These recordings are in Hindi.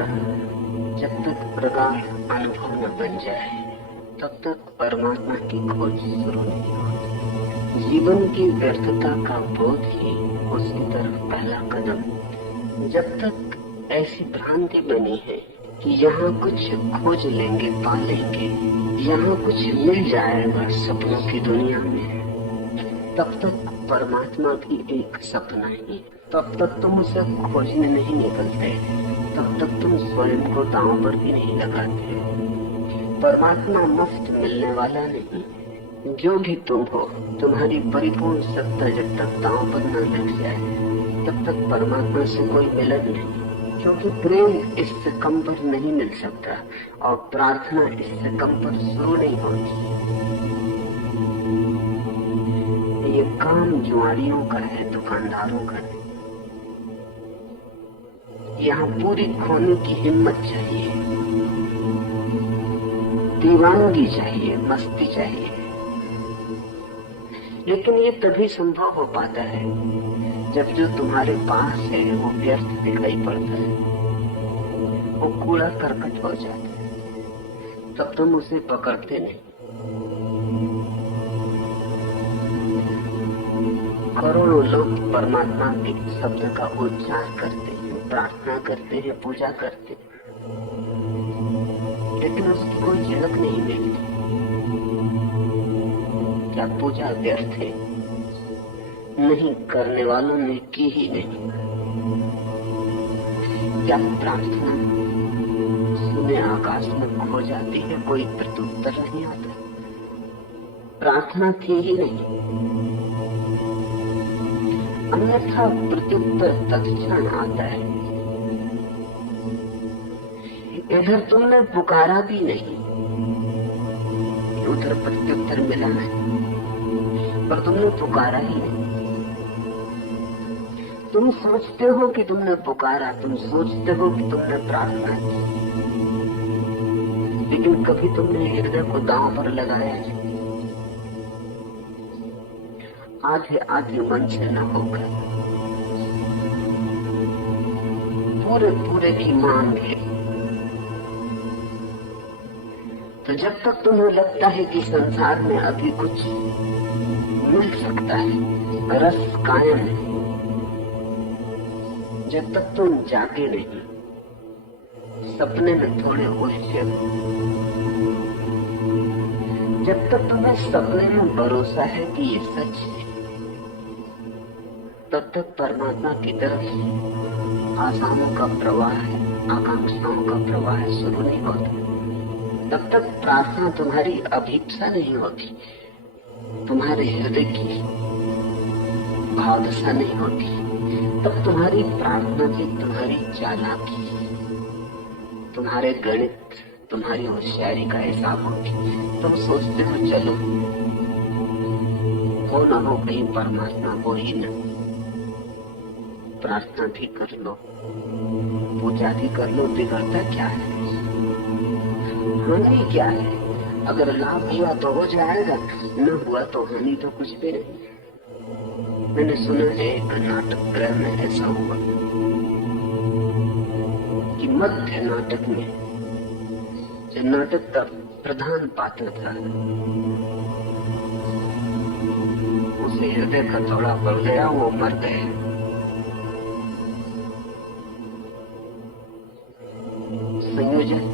अंततः जब तक प्रगाढ़ अनुभव न बन जाए तब तक परमात्मा की खोज शुरू नहीं होती। जीवन की व्यर्थता का बोध ही उसकी तरफ पहला कदम। जब तक ऐसी भ्रांति बनी है कि यहाँ कुछ खोज लेंगे, पा लेंगे, यहाँ कुछ मिल जाएगा सपनों की दुनिया में, तब तक परमात्मा भी एक सपना ही। तब तक तुम उसे खोजने नहीं निकलते, तब तक तुम स्वयं को दांव पर भी नहीं लगाते। परमात्मा मुफ्त मिलने वाला नहीं। जो भी तुम हो, तुम्हारी परिपूर्ण सत्ता जब तक दांव पर न लग जाए तब तक परमात्मा से कोई मिलन नहीं, क्योंकि प्रेम इससे कम पर नहीं मिल सकता और प्रार्थना इससे कम पर शुरू नहीं होती। ये काम जुआरियों का है, दुकानदारों का नहीं। यहाँ पूरी खोने की हिम्मत चाहिए, दीवानगी चाहिए, मस्ती चाहिए। लेकिन ये तभी संभव हो पाता है जब जो तुम्हारे पास है वो व्यर्थ दिखाई पड़ता है, वो कूड़ा करकट हो जाता है, तब तुम उसे पकड़ते नहीं। करोड़ों लोग परमात्मा के शब्द का उच्चार करते हैं, प्रार्थना करते हैं, पूजा करते हैं, लेकिन उसकी कोई झलक नहीं मिलती। क्या पूजा व्यर्थ है? नहीं, करने वालों ने की ही नहीं। क्या प्रार्थना सुने आकाश में खो जाती है, कोई प्रत्युत्तर नहीं आता? प्रार्थना थी ही नहीं, अन्यथा प्रत्युत्तर तत्क्षण आता है। इधर तुमने पुकारा भी नहीं, उधर प्रत्युत्तर मिला नहीं, पर तुमने पुकारा ही नहीं। तुम सोचते हो कि तुमने पुकारा, तुम सोचते हो कि तुमने प्रार्थना की, लेकिन कभी तुमने हृदय को दांव पर लगाया नहीं। आधे आधे मन से न होकर पूरे पूरे की मांग है। तो जब तक तुम्हें लगता है कि संसार में अभी कुछ मिल सकता है, रस कायम है, जब तक तुम जागे नहीं, सपने में थोड़े उलझे हो, जब तक तुम्हें सपने में भरोसा है कि ये सच है, तब तक परमात्मा की तरफ आशाओं का प्रवाह है, आकांक्षाओं का प्रवाह शुरू नहीं होता। तब तक प्रार्थना तुम्हारी अभीप्सा नहीं होती, तुम्हारे हृदय की भावदशा नहीं होती। तब तुम्हारी प्रार्थना से तुम्हारी चालाकी, तुम्हारे गणित, तुम्हारी होशियारी का हिसाब होती। तुम सोचते हो चलो हो न हो, कहीं परमात्मा हो ही न। प्रार्थना भी कर लो, पूजा भी कर लो, बिगड़ता क्या है? हानि क्या है? अगर लाभ हुआ तो हो जाएगा, न हुआ तो हानि तो कुछ भी नहीं। मैंने सुना है एक नाटक गृह में ऐसा हुआ कि मध्य नाटक में जो नाटक का प्रधान पात्र था, उसे हृदय का दौरा पड़ गया, वो मर गए। संयोजक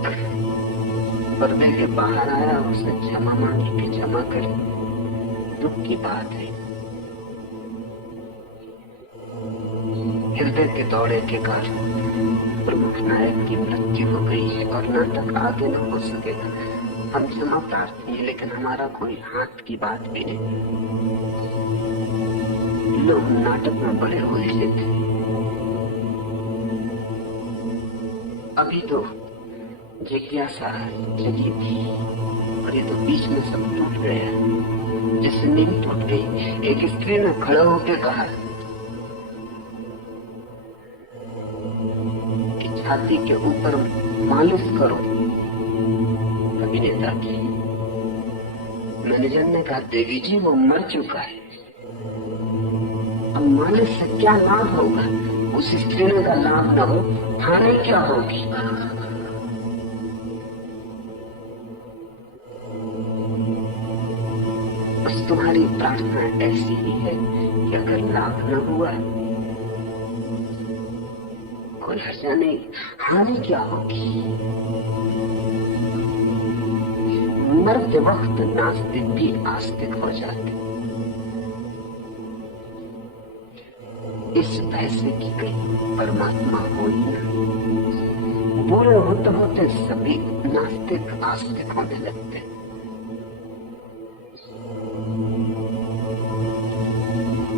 पर्दे के बाहर आया, उसने क्षमा मांगी कि क्षमा करे, दुख की बात है। हृदय के दौरे के कारण प्रमुख नायक की मृत्यु हो गई है और नाटक आगे न हो सकेगा। हम क्षमा प्रार्थी हैं, लेकिन हमारा कोई हाथ की बात भी नहीं। लोग नाटक में बड़े उलझे थे। अभी तो जिज्ञासा जगी थी और ये तो बीच में सब टूट गया, जैसे नींद टूट गई। एक स्त्री ने खड़ा होकर कहा कि छाती के ऊपर मालिश करो। अभिनेता की मैनेजर ने कहा, देवी जी वो मर चुका है, अब मालिश से क्या लाभ होगा? उस स्त्री का लाभ न हो, हानि क्या होगी? बस तुम्हारी प्रार्थना ऐसी ही है कि अगर लाभ न हुआ कोई हर्जा नहीं, हानि क्या होगी? मरते वक्त नास्तिक भी आस्तिक हो जाते इस पैसे की कहीं परमात्मा हो ही ना। बुरे होते होते सभी नास्तिक आस्तिक होने लगते।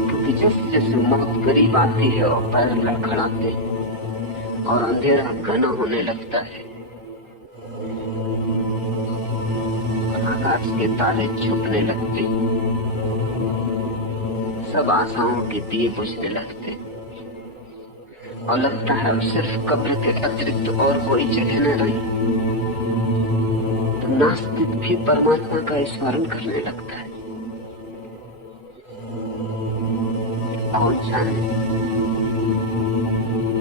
क्योंकि जैसे जैसे मौत करीब आती है और पैर लड़खड़ाते और अंधेरा घना होने लगता है, आकाश के तारे छुपने लगते, सब आशाओं के दिए बुझने लगते और लगता है अब सिर्फ कब्र के अतिरिक्त और कोई जगह न रही, तो नास्तिक भी परमात्मा का स्मरण करने लगता है। कौन जाने,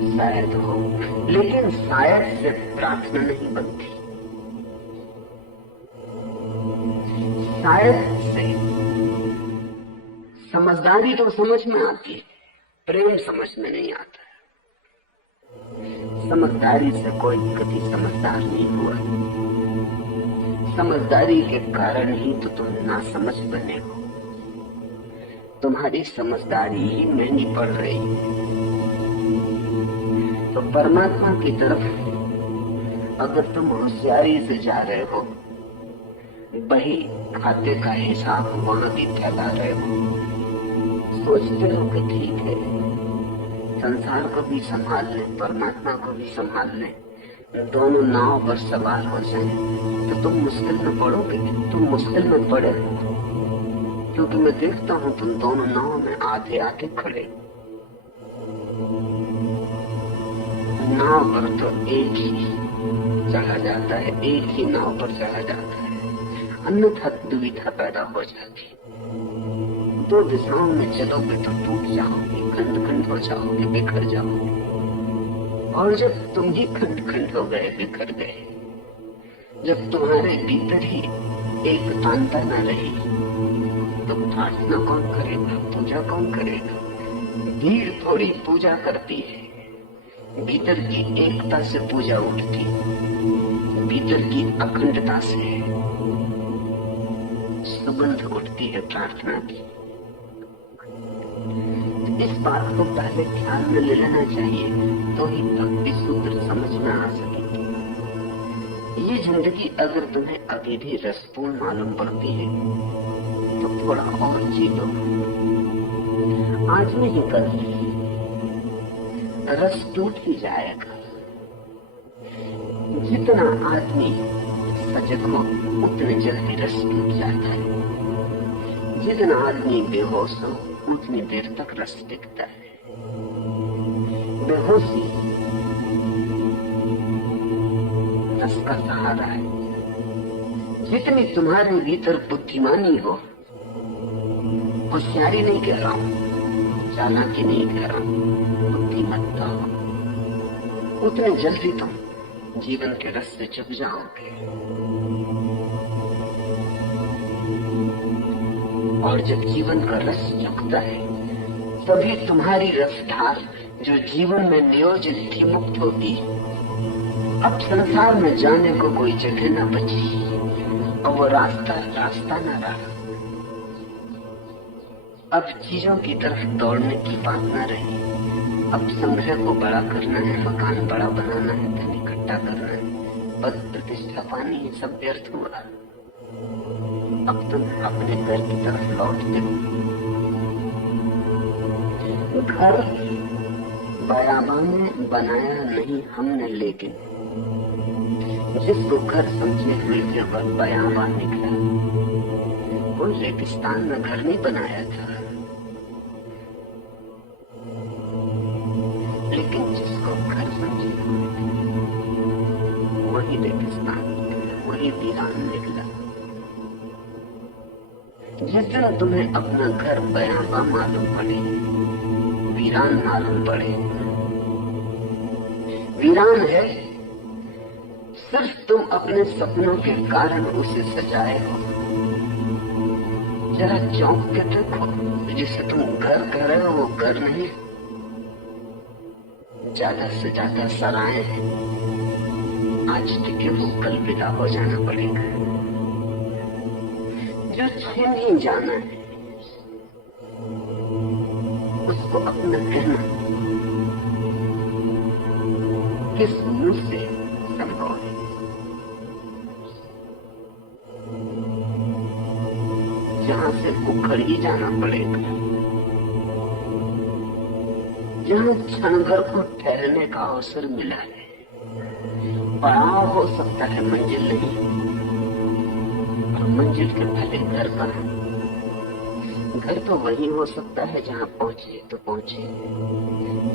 शायद हो, लेकिन शायद से प्रार्थना नहीं बनती। शायद से समझदारी तो समझ में आती है, प्रेम समझ में नहीं आता। समझदारी से कोई कभी समझदार नहीं हुआ। समझदारी के कारण ही तो तुम ना समझ बने हो। तुम्हारी समझदारी ही महंगी पड़ रही। तो परमात्मा की तरफ अगर तुम होशियारी से जा रहे हो, वही खाते का हिसाब वहां भी फैला रहे हो, सोचते हो कि ठीक है, संसार को भी संभाल ले, परमात्मा को भी संभाल ले, दोनों नाव पर सवार हो जाए, तो तुम मुश्किल में पड़ोगे। तुम मुश्किल में पड़े, क्योंकि मैं देखता हूं तुम दोनों नाव में आधे आधे खड़े। नाव पर तो एक ही चढ़ा जाता है, एक ही नाव पर चढ़ा जाता है, अन्यथा दुविधा पैदा हो जाती। दो दिशाओं में चलोगे तो टूट जाओगे, खंड खंड हो जाओगे, बिखर जाओगे। और जब तुम ही खंड खंड हो गए, बिखर गए, जब तुम्हारे भीतर ही एक तांता न रही, तो प्रार्थना कौन करेगा, पूजा कौन करेगा? भीड़ थोड़ी पूजा करती है, भीतर की एकता से पूजा उठती, भीतर की अखंडता से सुगंध उठती है प्रार्थना की। इस बात को पहले ध्यान में ले लेना चाहिए, तो ही भक्ति सूत्र समझ में आ सकेगी। ये जिंदगी अगर तुम्हें अभी भी रसपूर्ण मालूम पड़ती है, तो थोड़ा और जी लो। आज नहीं कल रस टूट ही जाएगा। जितना आदमी सजग हो, उतने जल्दी रस टूट जाता है। जितना आदमी बेहोश हो, उतनी देर तक रस टिकता है। बेहोशी रस का सहारा है। जितनी तुम्हारे भीतर बुद्धिमानी हो, होशियारी नहीं कह रहा हूं, चालाकी नहीं कह रहा हूं, बुद्धिमत्ता हो, उतने जल्दी तुम जीवन के रस से चुप जाओगे। और जब जीवन का रस चुकता है, तभी तुम्हारी रसधार जो जीवन में नियोजित थी मुक्त होती। अब संसार में जाने को कोई जगह न बची, और वो रास्ता न रहा। अब चीजों की तरफ दौड़ने की बात न रही। अब संग्रह को बड़ा करना है, मकान बड़ा बनाना है, धन इकट्ठा करना है, पद प्रतिष्ठा पानी है, सब व्यर्थ हुआ। अब तुम अपने घर की तरफ लौटते हो। घर बयाबान में बनाया नहीं हमने, लेकिन जिसको घर समझे हुए थे वह बयाबान निकला। कोई रेगिस्तान में घर नहीं बनाया था, लेकिन जिसको घर समझे हुए थे वही रेगिस्तान निकला, वही वीरान निकला। जिस दिन तुम्हें अपना घर बयाबा मालूम पड़े, वीरान मालूम पड़े, वीरान है, सिर्फ तुम अपने सपनों के कारण उसे सजाए हो। जरा चौंक के देखो, जिसे तुम घर कह रहे हो वो घर नहीं, ज्यादा से ज्यादा सराय है। आज टिके हो, कल विदा हो जाना पड़ेगा। जो छीन ही जाना है उसको अपना कहना किस मुंह से संभव है? जहां से उखड़ ही जाना पड़ेगा, जहां क्षण भर को ठहरने का अवसर मिला है। पड़ाव हो सकता है, मंजिल नहीं, और मंजिल के पहले घर पर। घर तो वही हो सकता है जहां पहुंचे तो पहुंचे,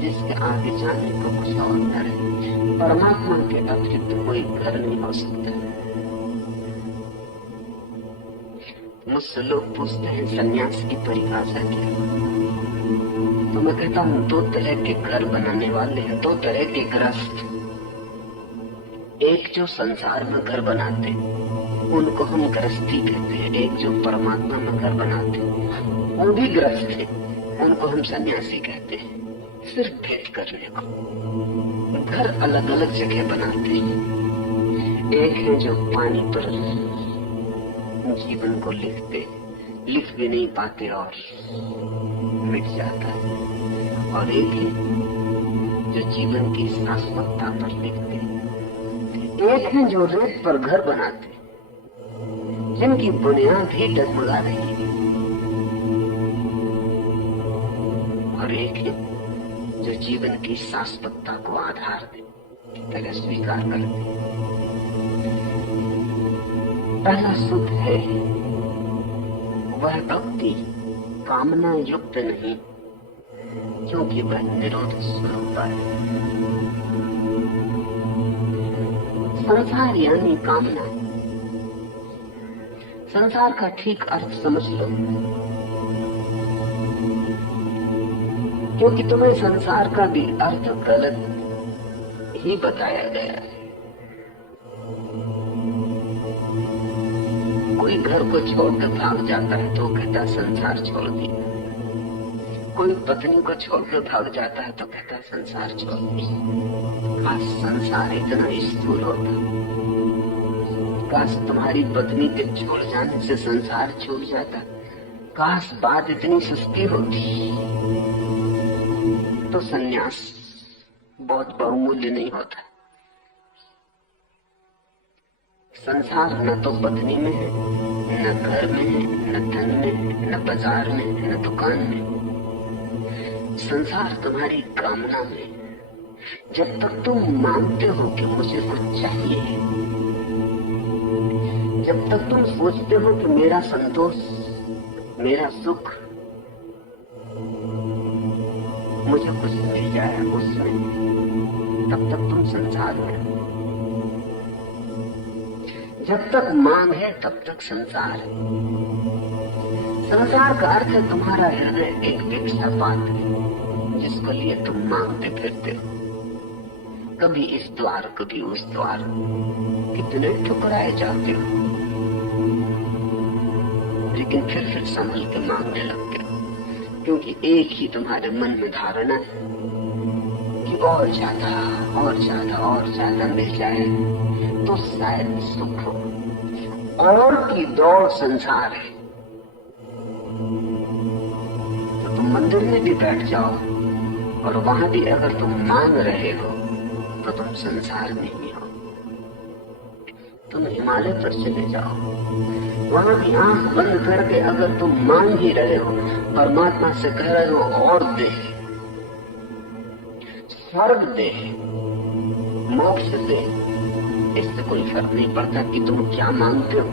जिसके आगे जाने को कुछ और घर है। परमात्मा के अतिरिक्त कोई घर नहीं हो सकता। मुझसे लोग पूछते हैं सन्यास की परिभाषा क्या है, तो मैं कहता हूँ दो तरह के घर बनाने वाले हैं, दो तरह के गृहस्थ। एक जो संसार में घर बनाते उनको हम गृहस्थी कहते हैं, एक जो परमात्मा में घर बनाते वो भी गृहस्थ है, उनको हम सन्यासी कहते हैं। सिर्फ भेद करने को घर अलग अलग जगह बनाते हैं। एक है जो पानी पर जीवन को लिखते, लिख भी नहीं पाते और मिट जाता है, और एक है जो जीवन की शाश्वतता पर लिखते। एक है जो रेत पर घर बनाते, जिनकी बुनियाद ही डगमगा रही है, और एक है जो जीवन की शाश्वतता को आधार दे पहले स्वीकार करते। पहला सुख है वह भक्ति कामना युक्त नहीं, क्योंकि वह निरोध स्वरूप है। संसार यानी कामना। संसार का ठीक अर्थ समझ लो, क्योंकि तुम्हें संसार का भी अर्थ गलत ही बताया गया है। कोई घर को छोड़कर भाग जाता है तो कहता संसार छोड़ दिया, कोई पत्नी को छोड़कर भाग जाता है तो कहता संसार छोड़ दिया। काश संसार इतना स्थूल होता, काश तुम्हारी पत्नी के छोड़ जाने से संसार छूट जाता, काश बात इतनी सस्ती होती तो सन्यास बहुत बहुमूल्य नहीं होता। संसार न तो पत्नी में है, न घर में है, न धन में है, न बाजार में, न दुकान में। संसार तुम्हारी कामना में। जब तक तुम मानते हो कि मुझे कुछ चाहिए, जब तक तुम सोचते हो कि मेरा संतोष, मेरा सुख मुझे कुछ मिल जाए उसमें, तब तक तुम संसार में। जब तक मांग है तब तक संसार है। संसार का अर्थ है तुम्हारा हृदय एक भिक्षा पात्र जिसको लिए तुम मांगते फिरते हो, कभी इस द्वार कभी उस द्वार, कितने ठुकराए जाते हो, लेकिन फिर संभल के मांगने लगते हो, क्योंकि एक ही तुम्हारे मन में धारणा है कि और ज्यादा और ज्यादा और ज्यादा मिल जाए तो शायद सुख हो। और की दौड़ संसार है, तो तुम मंदिर में भी बैठ जाओ और वहां भी अगर तुम मांग रहे हो तो तुम संसार में ही हो। तुम हिमालय पर चले जाओ, वहां भी आंख बंद करके अगर तुम मांग ही रहे हो, परमात्मा से कह रहे हो और दे, स्वर्ग दे, मोक्ष दे, इससे कोई फर्क नहीं पड़ता कि तुम क्या मांगते हो।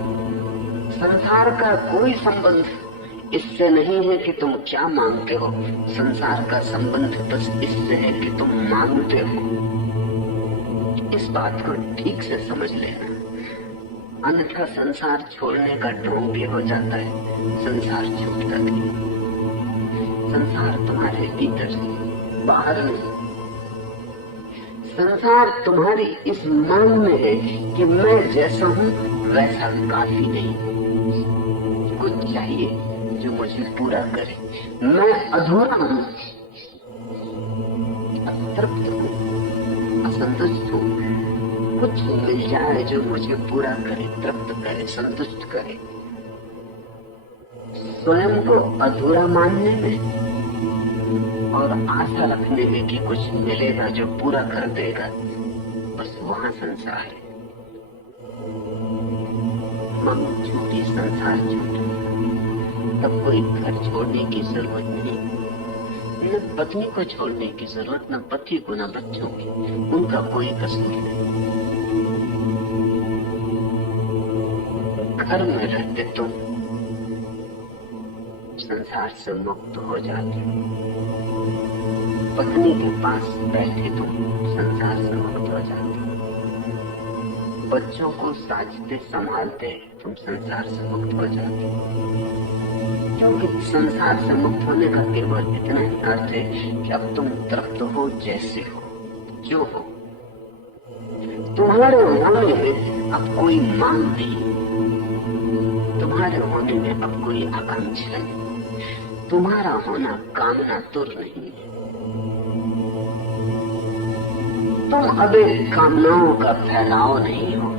संसार का कोई संबंध इससे नहीं है कि तुम क्या मांगते हो, संसार का संबंध बस इससे है कि तुम मांगते हो। इस बात को ठीक से समझ लेना, अन्यथा संसार छोड़ने का ढोंग भी हो जाता है, संसार छूटता नहीं। संसार तुम्हारे भीतर, बाहर नहीं। संसार तुम्हारी इस मांग में है कि मैं जैसा हूँ वैसा काफी नहीं, कुछ चाहिए जो मुझे पूरा करे। मैं अधूरा हूँ, अतृप्त हूँ, असंतुष्ट हूँ। कुछ मिल जाए जो मुझे पूरा करे, तृप्त करे, संतुष्ट करे। स्वयं को अधूरा मानने में और आशा रखने में कि कुछ मिलेगा जो पूरा कर देगा, बस वहां संसार है। मन छूटी, संसार छूटा, तब कोई घर छोड़ने की जरूरत नहीं, न पत्नी को छोड़ने की जरूरत, न पति को, न बच्चों की, उनका कोई कसूर नहीं। घर में रहते तुम संसार से मुक्त हो जाते, पत्नी के पास बैठे तुम संसार से मुक्त हो जाते, बच्चों को साजते संभालते तुम संसार से मुक्त हो जाते। क्योंकि संसार से मुक्त होने का केवल इतना ही अर्थ है कि अब तुम तृप्त हो, जैसे हो, जो हो। तुम्हारे होने में अब कोई मांग नहीं, तुम्हारे होने में अब कोई आकांक्षा नहीं, तुम्हारा होना कामना तुर नहीं है। तुम अब कामनाओं का फैलाव नहीं हो,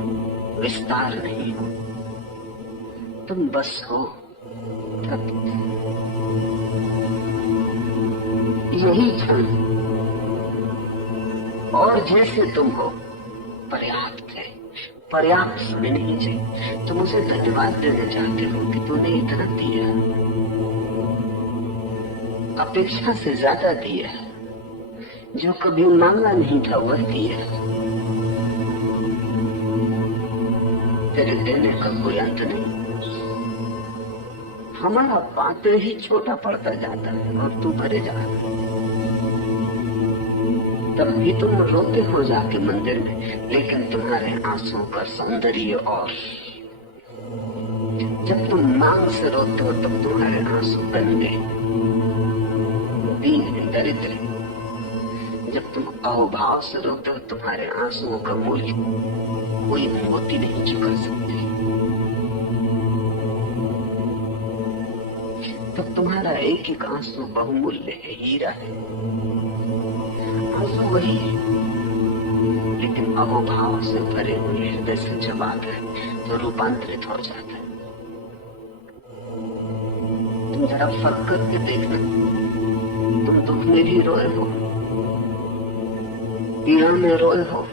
विस्तार नहीं हो, तुम बस हो, यही क्षण और जैसे तुम हो पर्याप्त है। पर्याप्त सुने नहीं चाहिए। तुम उसे धन्यवाद देना चाहते हो कि तूने इतना दिया, अपेक्षा से ज्यादा दिया, जो कभी मांगा नहीं था वह दिया। तेरे देने का कोई अंत नहीं। हमारा पात्र ही छोटा पड़ता जाता है और तू भरे जा रहा है। तब भी तुम रोते हो जाके मंदिर में, लेकिन तुम्हारे आंसुओं का सौंदर्य और जब तुम मांग से रोते हो तब तुम्हारे आंसू बन गए दीन दरिद्र। जब तुम अहोभाव से रोते हो तुम्हारे आंसुओं का मूल्य कोई मोती नहीं चुका सकते। तब तुम्हारा एक एक आंसू बहुमूल्य है, हीरा है। आंसू वही है, लेकिन अहोभाव से भरे हुए हृदय से जब आता है तो रूपांतरित हो जाता है। तुम जरा फर्क करके देखना, तुम दुख में भी रोए हो, पीड़ा में रोए हो,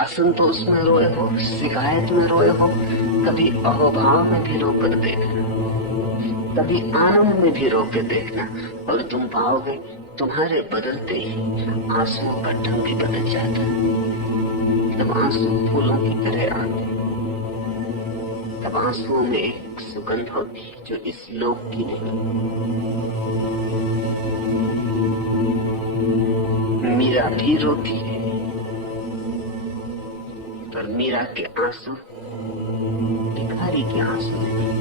असंतोष में रोए हो, शिकायत में रोए हो, कभी अहोभाव में भी रोकर देखना, कभी आनंद में भी रोके देखना, और तुम पाओगे तुम्हारे बदलते ही आंसुओं का ढंग भी बदल जाता है। तब आंसू फूलों की तरह आते, तब आंसुओं में एक सुगंध होती जो इस लोक की नहीं। मीरा भी रोती है, पर मीरा के आंसू भिखारी के आंसू नहीं।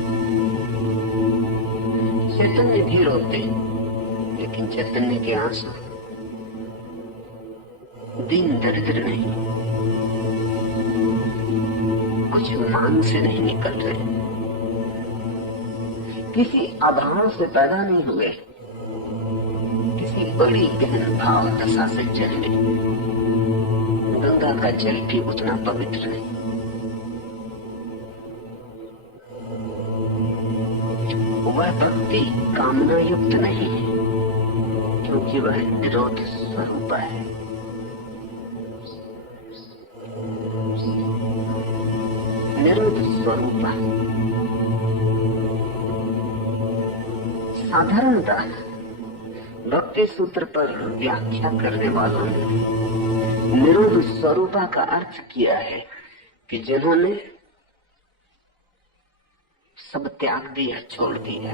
चैतन्य भी रोते, लेकिन चैतन्य के आंसू दीन दरिद्र नहीं, कुछ मांग से नहीं निकल रहे, किसी अभाव से पैदा नहीं हुए, किसी बड़ी गहन भाव दशा से जन्मे। गंगा का जल भी उतना पवित्र नहीं। वह भक्ति कामना युक्त नहीं है, क्योंकि वह निरोध स्वरूप है। निरोध स्वरूप साधारणतः भक्ति सूत्र पर व्याख्या करने वालों ने निरोध स्वरूपा का अर्थ किया है कि जिन्होंने सब त्याग दिया, छोड़ दिया।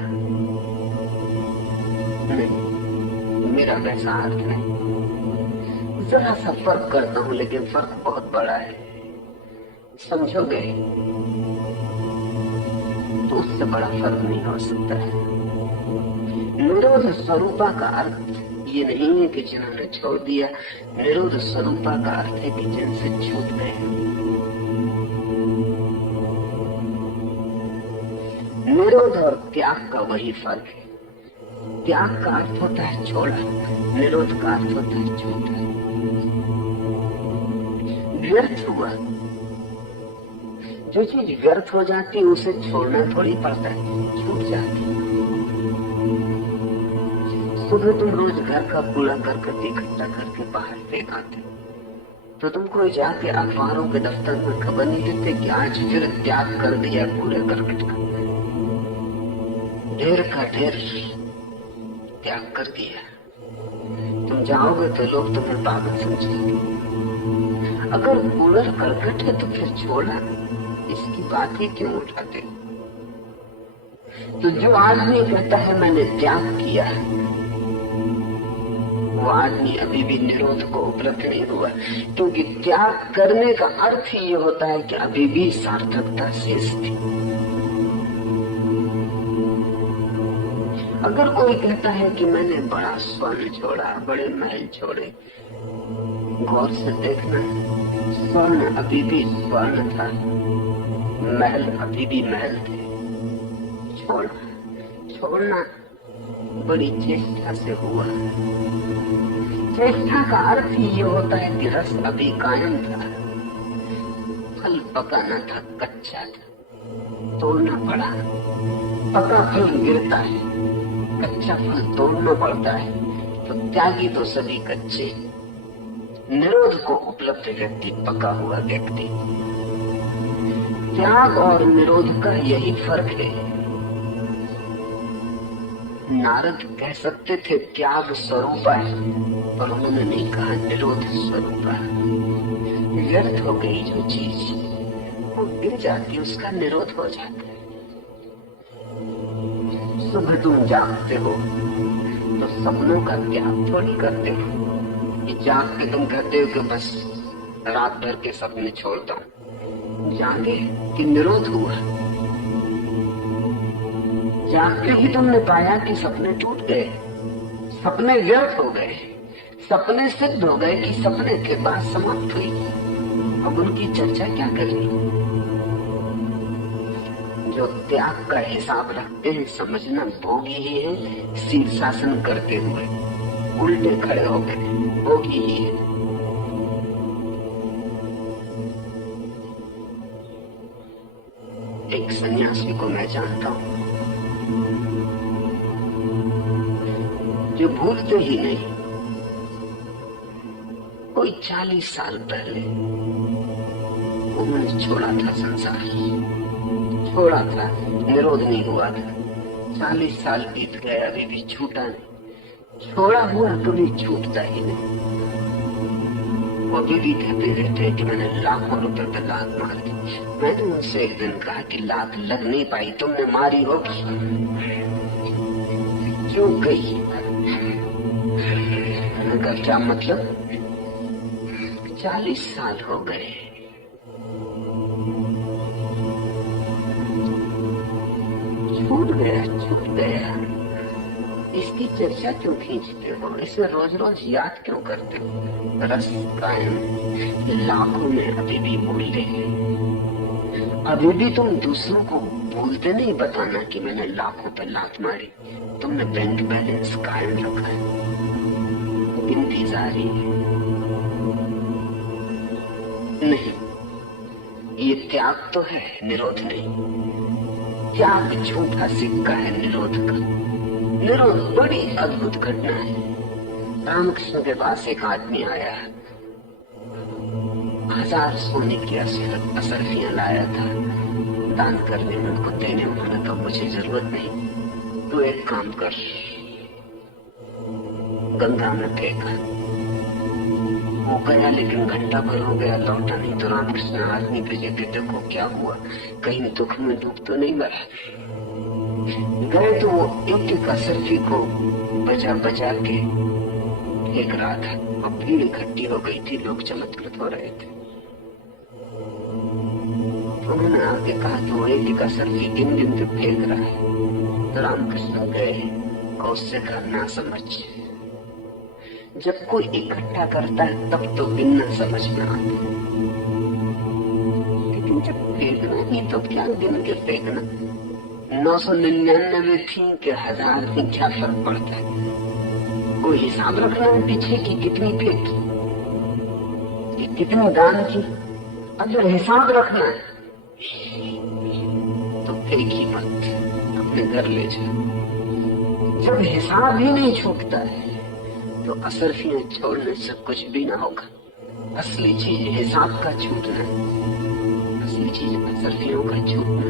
नहीं, मेरा वैसा अर्थ नहीं। जरा सा फर्क करता हूं, लेकिन फर्क बहुत बड़ा है, समझोगे तो उससे बड़ा फर्क नहीं हो सकता है। निरोध स्वरूपा का अर्थ ये नहीं है कि जिन्होंने छोड़ दिया। निरोध स्वरूपा का अर्थ है कि जिनसे छूट गए। निरोध और त्याग का वही फर्क है। त्याग का अर्थ होता है छोड़ा, निरोध का अर्थ होता है छूटा। व्यर्थ हुआ, जो चीज व्यर्थ हो जाती है उसे छोड़ना थोड़ी पड़ता है, छूट जाती। सुबह तुम रोज घर का कूड़ा करकट इकट्ठा करके बाहर फेंक आते, तो तुम कोई जाके अखबारों के दफ्तर में खबर नहीं देते कि आज फिर त्याग कर दिया कूड़े करकट का, ढेर का ढेर त्याग कर दिया। तुम जाओगे तो लोग तुम्हें पागल समझेंगे। अगर कूड़ा करकट है तो फिर छोड़ा, इसकी बात ही क्यों उठाते? तो जो आदमी कहता है मैंने त्याग किया, वो आदमी अभी भी निरोध को उपलब्ध नहीं हुआ, क्योंकि त्याग करने का अर्थ ही ये होता है कि अभी भी सार्थकता शेष थी। अगर कोई कहता है कि मैंने बड़ा स्वर्ण छोड़ा, बड़े महल छोड़े, गौर से देखना, स्वर्ण अभी भी स्वर्ण था, महल अभी भी महल थे। छोड़ना बड़ी चेष्टा से हुआ। चेष्टा का अर्थ ही ये होता है कि रस अभी कायम था, फल पका न था, कच्चा था, तोड़ना पड़ा। पका फल गिरता है, कच्चा फल तोड़ना पड़ता है। तो त्यागी तो सभी कच्चे, निरोध को उपलब्ध व्यक्ति पका हुआ व्यक्ति। त्याग और निरोध का यही फर्क है। नारद कह सकते थे त्याग स्वरूपा है, पर उन्होंने नहीं कहा निरोध स्वरूपा। व्यर्थ हो गई जो चीज वो गिर जाती, उसका निरोध हो जाता है। सुबह तुम जागते हो तो सपनों का त्याग थोड़ी करते हो। ये जाग के तुम कहते हो कि बस रात भर के सपने छोड़ता हूँ। जागे कि निरोध हुआ। जागते ही तुमने पाया कि सपने टूट गए, सपने व्यर्थ हो गए, सपने सिद्ध हो गए कि सपने के बाद समाप्त हुई। अब उनकी चर्चा क्या करनी? जो त्याग का हिसाब रखते हैं समझना भोगी ही है, शीर्षासन करते हुए उल्टे खड़े हो गए, भोगी ही है। एक सन्यासी को मैं जानता हूं जो भूलते ही नहीं। कोई 40 साल पहले उन्होंने छोड़ा था संसार, छोड़ा था, निरोध नहीं हुआ था। 40 साल बीत गए, अभी भी छूटा नहीं। छोड़ा हुआ कभी छूटता ही नहीं। वो अभी भी कहते रहते हैं कि मैंने लाखों रुपए पे लात मार दी। मैंने उनसे एक दिन कहा कि लात लग नहीं पाई, तुमने मारी होगी, क्यों गई? मैंने कहा क्या मतलब? 40 साल हो गए, छूट गया, छूट गया। इसकी चर्चा क्यों खींचते हो? इसे रोज रोज याद क्यों करते हो? रस कायम, लाखों में अभी भी मूल्य है। अभी भी तुम दूसरों को भूलते नहीं बताना कि मैंने लाखों पे लात मारी। तुमने बैंक बैलेंस कायम रखा है, गिनती जारी है। नहीं, ये त्याग तो है, निरोध नहीं। त्याग झूठा सिक्का है निरोध का। निरोध बड़ी अद्भुत घटना है। रामकृष्ण के पास एक आदमी आया, 1000 सोने की असरफियां लाया था दान करने में, उनको देने। उन्होंने कहा मुझे जरूरत नहीं, तू एक काम कर, गंगा में फेंका। वो गया, लेकिन घंटा भर हो गया, लौटा नहीं। तो रामकृष्ण आदमी भेजे थे, देखो क्या हुआ, कहीं दुख में डूब तो नहीं मरा। गए तो वो एक एक असरफी को बचा बचा के फेंक रहा था। अब भीड़ इकट्ठी हो गई थी, लोग चमत्कृत हो रहे थे। उन्होंने आके कहा कि वो एक एक असरफी गिन गिन के फेंक रहा है। तो रामकृष्ण गए और उससे कहा ना समझ, जब कोई इकट्ठा करता है तब तो गिनना समझ में आता है, लेकिन जब फेंकना ही तो क्या गिन के फेंकना। 999 थी कि 1000 थी, क्या फर्क पड़ता है। कोई हिसाब रखना है पीछे की कितनी फेंकी, कितनी दान की। अगर हिसाब रखना है तो फेंक ही मत, अपने घर ले जाओ। जब हिसाब ही नहीं छूटता है तो असरफियां छोड़ने से कुछ भी ना होगा। असली चीज हिसाब का छूटना, असली चीज असरफियों का छूटना।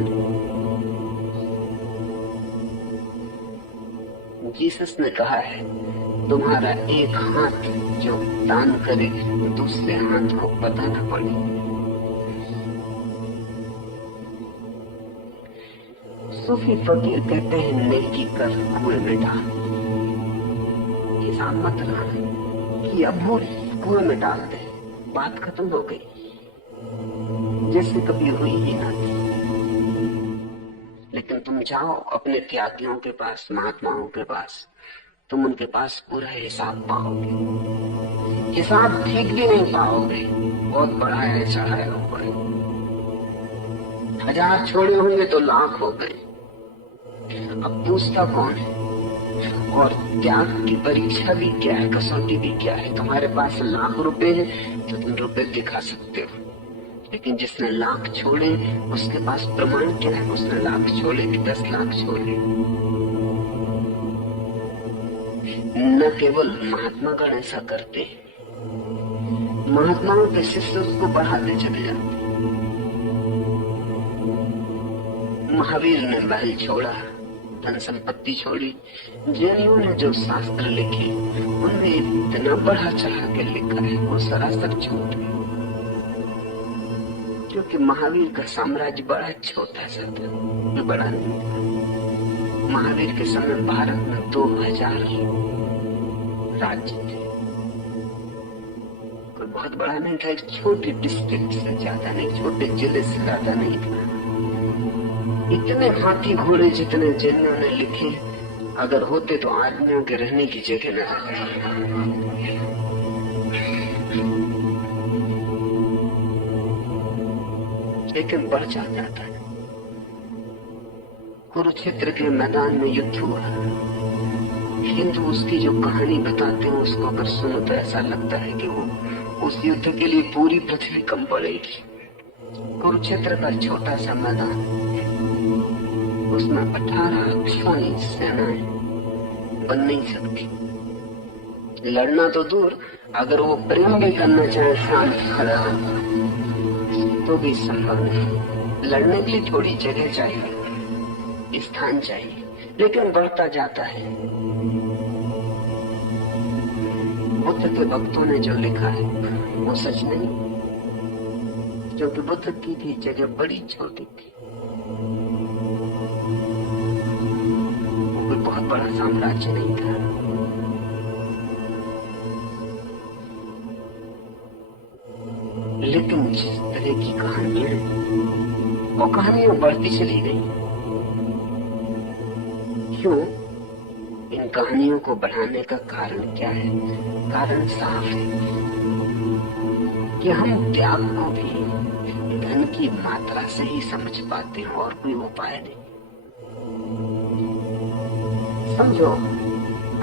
जीसस ने कहा है, तुम्हारा एक हाथ जो दान करे दूसरे हाथ को पता न पड़े। सूफी फकीर कहते हैं, नेकी कर कुएं में डाल। हिसाब मत रखना कि अब वो कुएं में डाल दे, बात खत्म हो गई, जैसे कभी हुई ही ना थी। लेकिन तुम जाओ अपने त्यागियों के पास, महात्माओं के पास, तुम उनके पास पूरा हिसाब पाओगे। हिसाब ठीक भी नहीं पाओगे, बहुत बढ़ाया चढ़ाया हुआ है। 1000 छोड़े होंगे तो लाख हो गए। अब पूछता कौन है? और त्याग की परीक्षा भी क्या है, कसौटी भी क्या है। तुम्हारे पास लाख रुपए हैं तो तुम रुपए दिखा सकते हो, लेकिन जिसने लाख छोड़े उसके पास प्रमाण क्या है? उसने लाख छोड़े कि 10 लाख छोड़े। न केवल महात्मा गण ऐसा करते, महात्माओं के शिष्य उसको बढ़ाते चले जाते। महावीर ने महल छोड़ा, धन संपत्ति छोड़ी। जैनियों ने जो शास्त्र लिखे उनमें इतना बढ़ा चढ़ा के लिखा है, वो सरासर झूठ है। क्योंकि महावीर का साम्राज्य बड़ा छोटा सा था, बड़ा नहीं था। महावीर के समय भारत में 2000 राज्य थे, कोई बहुत बड़ा नहीं था। एक छोटी डिस्ट्रिक्ट से ज्यादा नहीं, छोटे जिले से ज्यादा नहीं था। इतने हाथी घोड़े जितने जैनियों ने लिखे, अगर होते तो आदमियों के रहने की जगह न होती। लेकिन बढ़ जाता था। कुरुक्षेत्र के मैदान में युद्ध हुआ। हिंदू उसकी जो कहानी बताते हैं उसको अगर सुनो तो ऐसा लगता है कि वो उस युद्ध के लिए पूरी पृथ्वी कम पड़ेगी। कुरुक्षेत्र का छोटा सा मैदान, उसमें 18 अक्षौणी सेनाएं बन नहीं सकती। लड़ना तो दूर, अगर वो प्रेम भी करना चाहे शांत खड़ा तो भी संभव नहीं। लड़ने के लिए थोड़ी जगह चाहिए, स्थान चाहिए, लेकिन बढ़ता जाता है। बुद्ध के भक्तों ने जो लिखा है वो सच नहीं, क्योंकि बुद्ध की भी जगह बड़ी छोटी थी। वो कोई बहुत बड़ा साम्राज्य नहीं था। लेकिन जिस तरह की कहानियां, वो कहानियां बढ़ती चली गई। क्यों? इन कहानियों को बढ़ाने का कारण क्या है? कारण साफ है कि हम त्याग को भी धन की मात्रा से ही समझ पाते हैं, और कोई उपाय नहीं। समझो,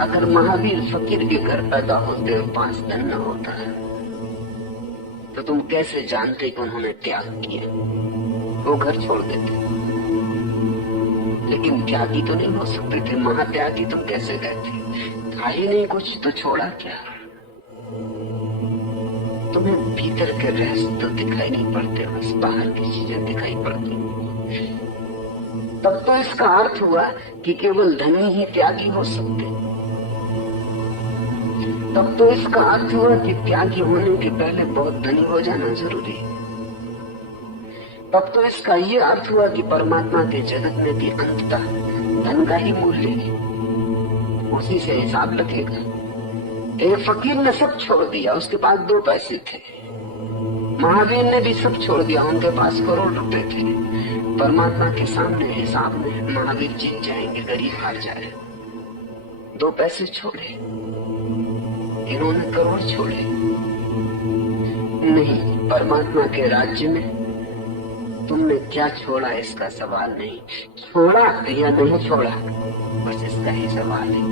अगर महावीर फकीर के घर पैदा होते और 5 धन न होता तो तुम कैसे जानते कि उन्होंने त्याग किया? वो घर छोड़ देते, लेकिन त्यागी तो नहीं हो सकते थे। महात्यागी तुम कैसे कहते? था ही नहीं कुछ तो छोड़ा क्या? तुम्हें भीतर के रहस्य तो दिखाई नहीं पड़ते, बस बाहर की चीजें दिखाई पड़ती। तब तो इसका अर्थ हुआ कि केवल धनी ही त्यागी हो सकते। तब तो इसका अर्थ हुआ कि त्यागी होने के पहले बहुत धनी हो जाना जरूरी है। तब तो इसका ये अर्थ हुआ कि परमात्मा के जगत में भी अंततः धन का ही मूल्य है, उसी से हिसाब लगेगा। एक फकीर ने सब छोड़ दिया, उसके पास 2 पैसे थे। महावीर ने भी सब छोड़ दिया, उनके पास करोड़ रुपए थे। परमात्मा के सामने हिसाब में महावीर जीत जाएंगे, गरीब हार जाए। 2 पैसे छोड़े, इन्होंने करोड़ छोड़े। नहीं, परमात्मा के राज्य में तुमने क्या छोड़ा इसका सवाल नहीं, छोड़ा या नहीं छोड़ा बस इसका ही सवाल है।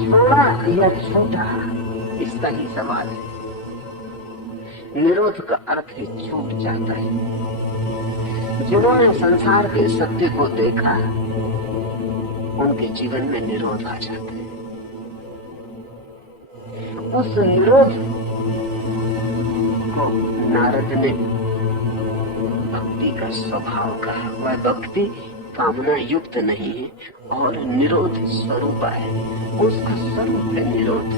छोड़ा या छूटा इसका ही सवाल है। निरोध का अर्थ ही छूट जाता है। जिन्होंने संसार के सत्य को देखा उनके जीवन में निरोध आ जाता है। उस निरोध को नारद ने भक्ति का स्वभाव कहा। वह भक्ति कामना युक्त नहीं है और निरोध स्वरूप है। उसका स्वरूप है निरोध।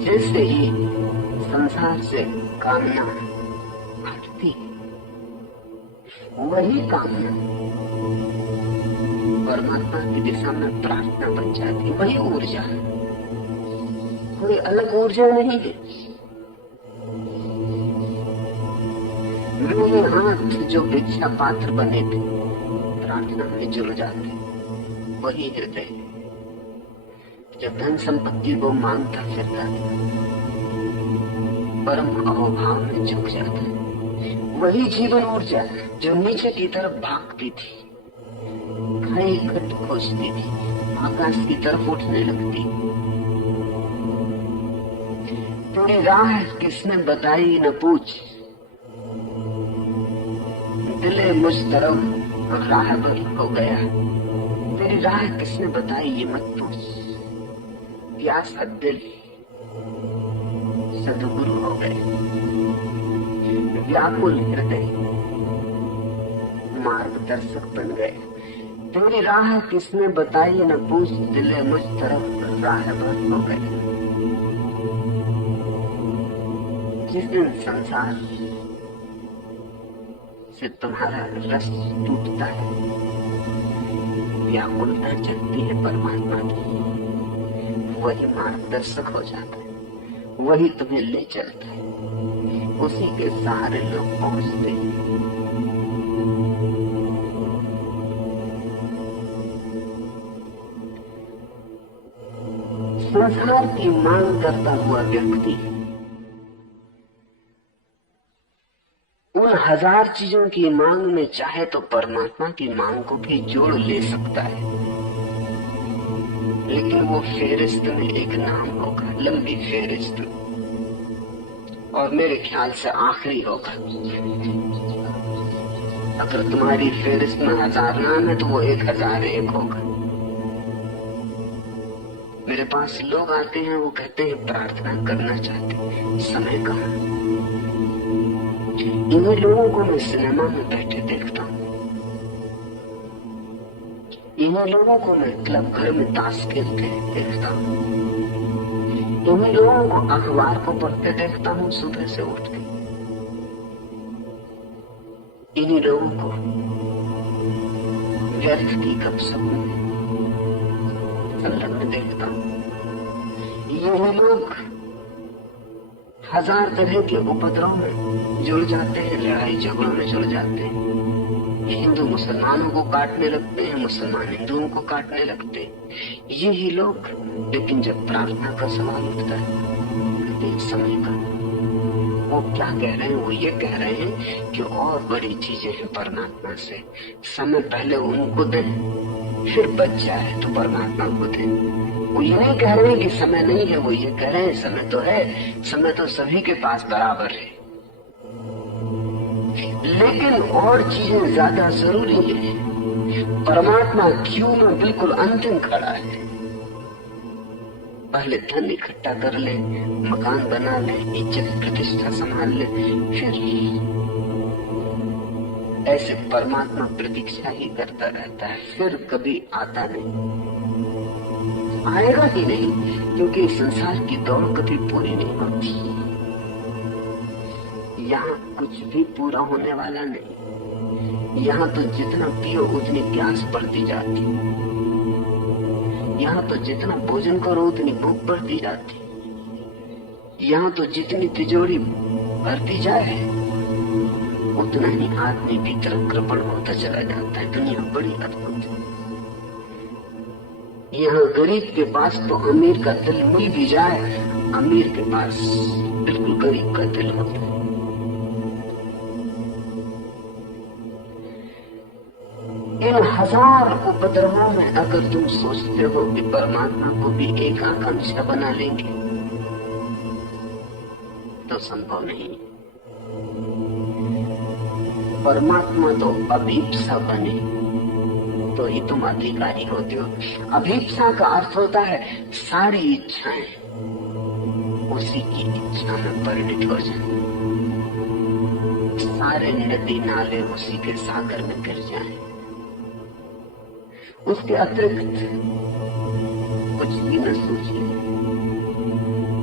जैसे ही संसार से कामना हटती वही कामना परमात्मा की दिशा में प्रार्थना बन जाती। वही ऊर्जा, कोई अलग ऊर्जा नहीं है। मेरे हाथ जो भिक्षा पात्र बने थे प्रार्थना में जुड़ जाते, वही हृदय जब धन संपत्ति को मांगता फिरता था परम अहोभाव में झुक जाता। वही जीवन ऊर्जा जो नीचे की तरफ भागती थी, खाई घट खोजती थी, आकाश की तरफ उठने लगती। तेरी राह किसने बताई न पूछ, दिले मुझ तरफ राहबर हो गया। तेरी राह किसने बताई ये मत पूछ, प्यासा दिल सदगुरु हो गए। व्याकुल हृदय मार्गदर्शक बन गए। तेरी राह किसने बताई न पूछ, दिले मुझ तरफ राहबर हो गए। जिस दिन संसार से तुम्हारा रस टूटता है, व्याकुलता जगती है परमात्मा की, वही मार्गदर्शक हो जाता है, वही तुम्हें ले चलता है, उसी के सहारे लोग पहुंचते हैं। संसार की मांग करता हुआ व्यक्ति उन हजार चीजों की मांग में चाहे तो परमात्मा की मांग को भी जोड़ ले सकता है, लेकिन वो फेरिस्त में एक नाम होगा, लंबी फेरिस्त, और मेरे ख्याल से आखिरी होगा। अगर तुम्हारी फेरिस्त में 1000 नाम है तो वो 1001 होगा। मेरे पास लोग आते हैं, वो कहते हैं प्रार्थना करना चाहते हैं, समय कहाँ। इन्हीं लोगों को मैं सिनेमा में बैठे देखता हूँ, इन्हीं लोगों को मैं क्लब घर में ताश खेलते देखता हूँ, इन्हीं लोगों को अखबार को पढ़ते देखता हूँ सुबह से उठ के, इन्हीं लोगों को व्यर्थ की गपशप में संलग्न देखता हूँ। यही लोग हजार तरह के उपद्रव में जुड़ जाते हैं, लड़ाई झगड़ों में जुड़ जाते हैं, हिंदू मुसलमानों को काटने लगते हैं, मुसलमान हिंदुओं को काटने लगते हैं। यही लोग, लेकिन जब प्रार्थना का सवाल उठता है, कहते हैं समय का। वो क्या कह रहे हैं? वो ये कह रहे हैं कि और बड़ी चीजें हैं परमात्मा से, समय पहले उनको दे, फिर बच जाए तो परमात्मा को दे। वो ये नहीं कह रहे हैं कि समय नहीं है, वो ये कह रहे हैं समय तो है, समय तो सभी के पास बराबर है, लेकिन और चीजें ज्यादा जरूरी है। परमात्मा क्यों में बिल्कुल अंतिम खड़ा है। पहले धन इकट्ठा कर ले, मकान बना ले, इज्जत प्रतिष्ठा संभाल ले, फिर ऐसे परमात्मा प्रतीक्षा ही करता रहता है, फिर कभी आता नहीं, आएगा ही नहीं, क्योंकि संसार की दौड़ कभी पूरी नहीं होती। यहाँ कुछ भी पूरा होने वाला नहीं। यहाँ तो जितना पियो उतनी प्यास बढ़ती जाती, यहाँ तो जितना भोजन करो उतनी भूख बढ़ती जाती, यहाँ तो जितनी तिजोरी भरती जाए उतना ही आदमी भीतर कृपण होता चला जाता है। दुनिया बड़ी अद्भुत है। यहाँ गरीब के पास तो अमीर का दिल मिल भी जाए, अमीर के पास बिल्कुल गरीब का दिल होता है। इन हजार उपद्रवों में अगर तुम सोचते हो कि परमात्मा को भी एक आकांक्षा बना लेंगे, तो संभव नहीं। परमात्मा तो अभीप्सा बने तो ही तुम अधिकारी होते हो। अभीप्सा का अर्थ होता है सारी इच्छाएं उसी की इच्छा में परिणित हो जाए, सारे नदी नाले उसी के सागर में गिर जाएं। उसके अतिरिक्त कुछ भी न सोचिए,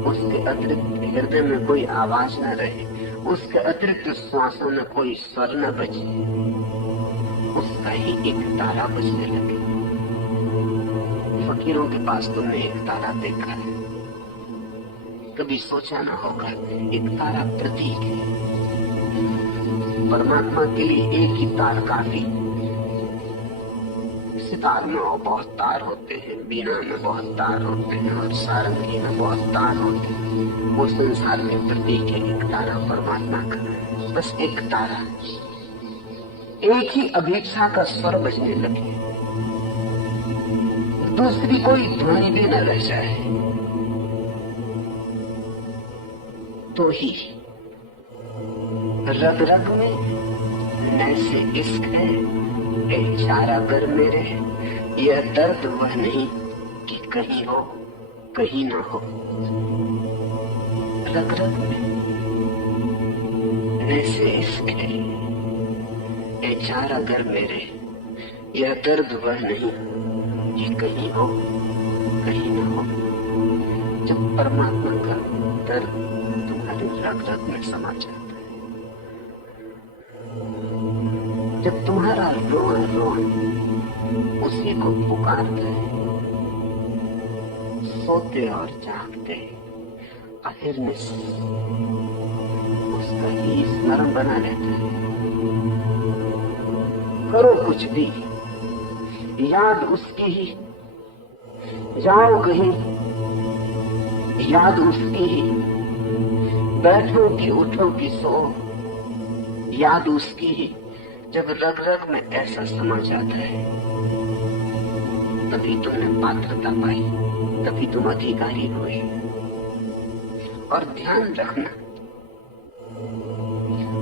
उसके अतिरिक्त हृदय में कोई आवाज न रहे, उसके अतिरिक्त श्वासों में कोई स्वर न बचे, उसका ही एक तारा बजने लगे। फकीरों के पास तुमने एक तारा देखा है, कभी सोचा ना होगा एक तारा प्रतीक है। परमात्मा के लिए एक ही तार काफी। सितार में बहुत तार होते हैं, बीना में बहुत तार होते हैं, और सारंगी में बहुत तार होते हैं। वो संसार के प्रतीक है एक तारा परमात्मा का, बस एक तारा। एक ही अभीप्सा का स्वर बजने लगे, दूसरी कोई ध्वनि भी न रह जाए, तो ही रग रग में नैसे इश्क है बेचारा कर मेरे। यह दर्द वह नहीं कि कहीं हो कहीं ना हो। रग रग में नैसे इश्क है बेचारा कर मेरे। यह दर्द वह नहीं कि कहीं हो कहीं ना हो। जब परमात्मा का दर्द तुम्हारे रग रग में समा जाता है, जब तुम्हारा रोन रोन उसी को पुकारता है, सोते और जागते अहिर्निश उसका ही स्मरण बना रहता है। करो कुछ भी, याद उसकी ही, जाओ कहीं याद उसकी ही, बैठो कि उठो कि सो याद उसकी ही। जब रग रग में ऐसा समा जाता है, तभी तुमने पात्रता पाई, तभी तुम अधिकारी हुए। और ध्यान रखना,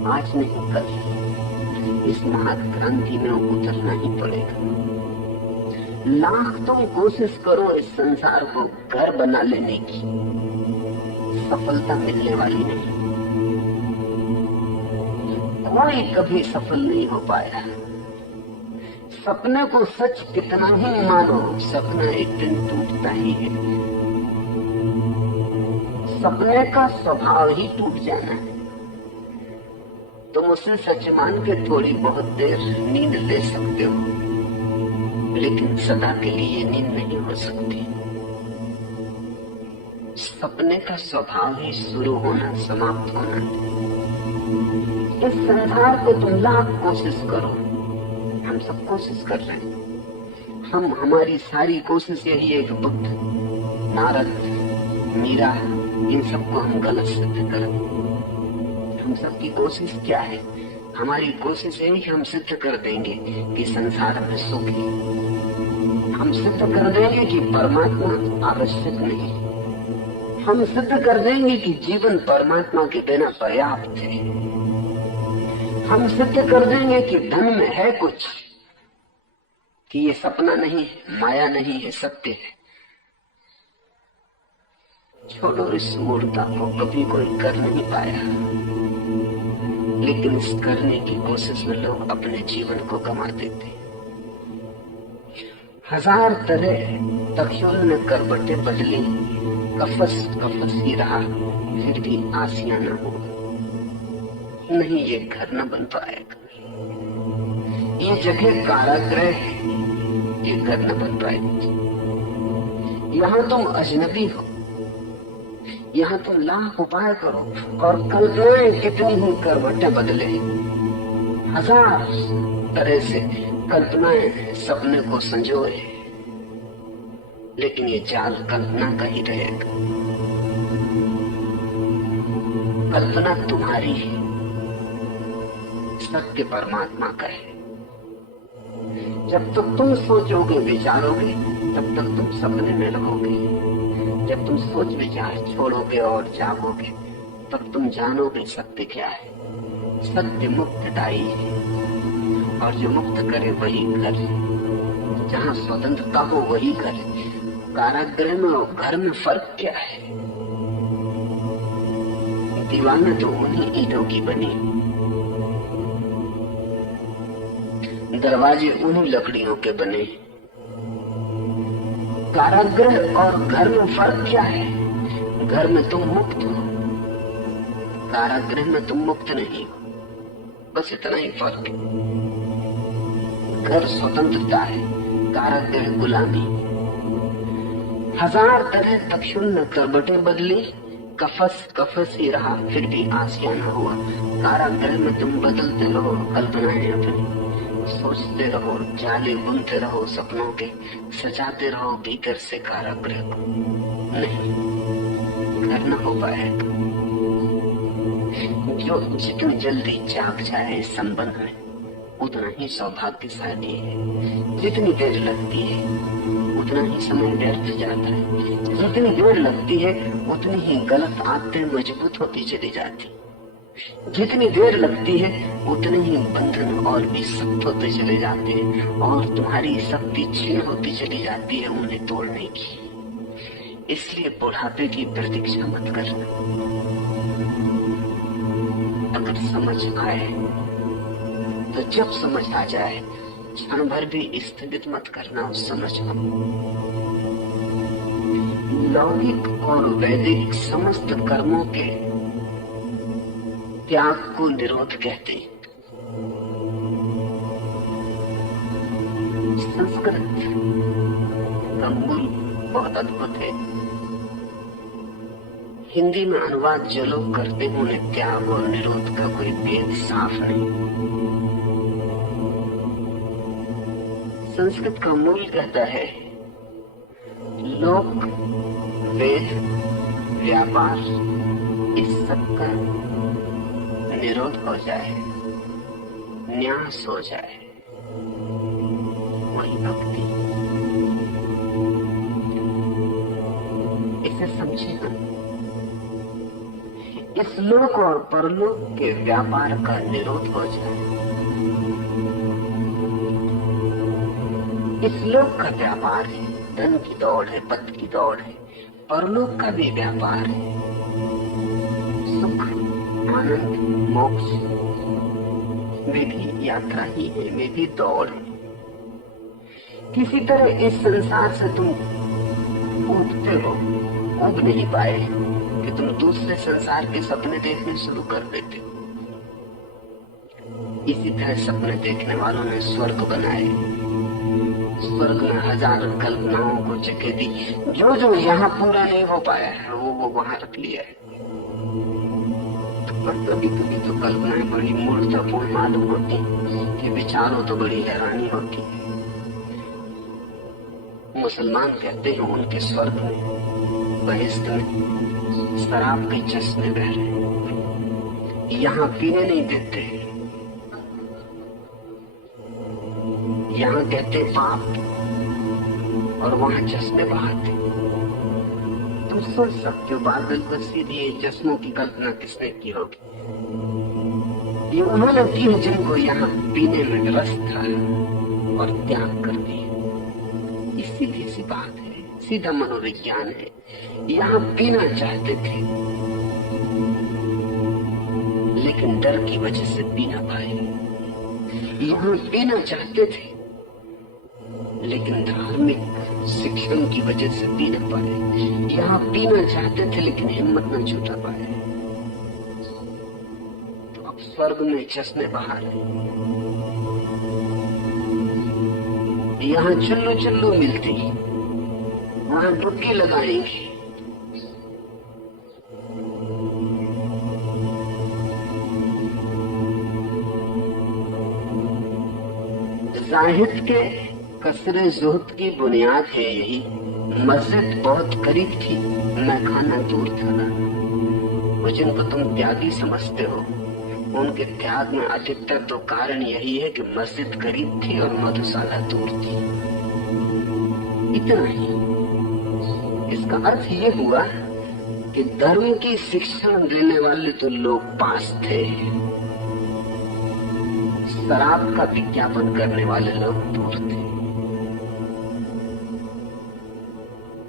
आज नहीं कल इस महाक्रांति में उतरना ही पड़ेगा। लाख तुम कोशिश करो इस संसार को घर बना लेने की, सफलता मिलने वाली नहीं। कोई कभी सफल नहीं हो पाया। सपने को सच कितना ही मानो, सपना एक दिन टूटता ही है। सपने का स्वभाव ही टूट जाना है। तुम उसे सच मान के थोड़ी बहुत देर नींद ले सकते हो, लेकिन सदा के लिए नींद नहीं हो सकती। सपने का स्वभाव ही शुरू होना समाप्त होना। इस संसार को तुम लाख कोशिश करो, हम सब कोशिश कर रहे हैं। हमारी सारी कोशिश यही है कि बुद्ध, नारद, मीरा, इन सबको हम गलत सिद्ध करें। हम सबकी कोशिश क्या है? हमारी कोशिश है कि हम सिद्ध कर देंगे कि संसार में सुख है। हम सिद्ध कर देंगे कि परमात्मा आवश्यक नहीं। हम सिद्ध कर देंगे कि जीवन परमात्मा के बिना पर्याप्त है। हम सिद्ध कर देंगे कि धन में है कुछ, कि ये सपना नहीं है, माया नहीं है, सत्य है। छोड़ो इस मूर्खता को, कभी कोई कर नहीं पाया, लेकिन इस करने की कोशिश में लोग अपने जीवन को गंवा देते। हजार तरह तखियों ने करवटे बदली, कफस कफस ही रहा, फिर भी आसिया न हो। नहीं, ये घर न बन पाएगा। ये जगह कारागृह है, ये घर न बन पाएगा। यहाँ तुम अजनबी हो, यहाँ तुम लाख उपाय करो और कल्पनाएं कितनी ही करवटें बदले, हजार तरह से कल्पनाएं सपने को संजोए, लेकिन ये जाल कल्पना का ही रहेगा। कल्पना तुम्हारी है, सत्य परमात्मा का है। जब तक तुम सोचोगे विचारोगे तब तक तुम सपने में रहोगे। जब तुम सोच विचार छोड़ोगे और जागोगे तब तुम जानोगे सत्य क्या है। सत्य मुक्तदायी है और जो मुक्त करे वही घर है। जहाँ स्वतंत्रता हो वही घर है। कारागृह में और घर में फर्क क्या है? दीवारें तो उन्हीं ईंटों की बनी, दरवाजे उन्हीं लकड़ियों के बने। कारागृह और घर में फर्क क्या है? घर में तुम मुक्त हो, कारागृह में तुम मुक्त नहीं हो, बस इतना ही फर्क है। घर स्वतंत्रता है, कारागृह गुलामी। हजार तरह दक्षिण ने करवटें बदली, कफस ही रहा फिर भी आशियाना हुआ। कारागृह में तुम बदलते रहो कल्पनाएं अपनी, सोचते रहो, जाले बुनते रहो सपनों के, सजाते रहो भीतर से कारागृह को। नहीं, घर न हो पाएगा। जो जितनी जल्दी जाग जाए इस संबंध में उतना ही सौभाग्यशाली है। जितनी देर लगती है उतना ही समय व्यर्थ जाता है। जितनी देर लगती है उतनी ही गलत आदतें मजबूत होती चली जाती। जितनी देर लगती है उतने ही बंधन और भी सख्त होते चले जाते हैं और तुम्हारी शक्ति क्षीण होती चली जाती है उन्हें तोड़ने की। इसलिए बुढ़ापे की प्रतीक्षा मत करना। अगर समझ आए तो जब समझ आ जाए क्षण भर भी स्थगित मत करना उस समझ को। लौकिक और वैदिक समस्त कर्मों के त्याग को निरोध कहते हैं। संस्कृत का मूल बहुत अद्भुत है। हिंदी में अनुवाद जो लोग करते हैं उन्हें त्याग और निरोध का कोई भेद साफ नहीं। संस्कृत का मूल कहता है लोक, वेद, व्यापार इस सब का निरोध हो जाए, न्यास हो जाए, वही भक्ति। इसे समझिए, इस लोक और परलोक के व्यापार का निरोध हो जाए। इस लोक का व्यापार है, धन की दौड़ है, पद की दौड़ है। परलोक का भी व्यापार है, सुख, आनंद, मोक्ष वे भी यात्रा ही है, वे भी दौड़ है। किसी तरह इस संसार से तुम उठते हो, उब नहीं पाए कि तुम दूसरे संसार के सपने देखने शुरू कर देते हो। इसी तरह सपने देखने वालों ने स्वर्ग बनाए, स्वर्ग में हजारों कल्पनाओं को जगह दी। जो जो यहाँ पूरा नहीं हो पाया है वो वहां रख लिया है। पर कभी कभी तो कल्पनाएं बड़ी मूर्खतापूर्ण मालूम होती कि विचारों तो बड़ी हैरानी होती है। मुसलमान कहते हैं उनके स्वर्ग में बहिश्त में शराब के चश्मे बह रहे, यहाँ पीने नहीं देते, यहाँ कहते पाप और वहां चश्मे बहाते। तुम सोच सकते हो बात बिल्कुल सीधी है, चश्मों की कल्पना किसने की होगी? ये उन्होंने की है जिनको यहाँ पीने में रस था और त्याग कर दिया। सीधी सी बात है, सीधा मनोविज्ञान है। यहाँ पीना चाहते थे लेकिन डर की वजह से पी ना पाए। यहाँ पीना चाहते थे लेकिन धार्मिक शिक्षण की वजह से पी ना पाए। यहाँ पीना चाहते थे लेकिन हिम्मत न जुटा पाए। तो अब स्वर्ग में चश्मे बहा रहे, यहाँ चुल्लू चुल्लू मिलती, वहां डुबकी लगाएंगे। जाहिद के कसरे जुहद की बुनियाद है यही, मस्जिद बहुत करीब थी, मैं खाना दूर था। वो जिनको तुम त्यागी समझते हो, उनके त्याग में अधिकतर तो कारण यही है कि मस्जिद करीब थी और मधुशाला दूर थी। इतना ही। इसका अर्थ ये हुआ कि धर्म की शिक्षण देने वाले तो लोग पास थे, शराब का विज्ञापन करने वाले लोग दूर थे।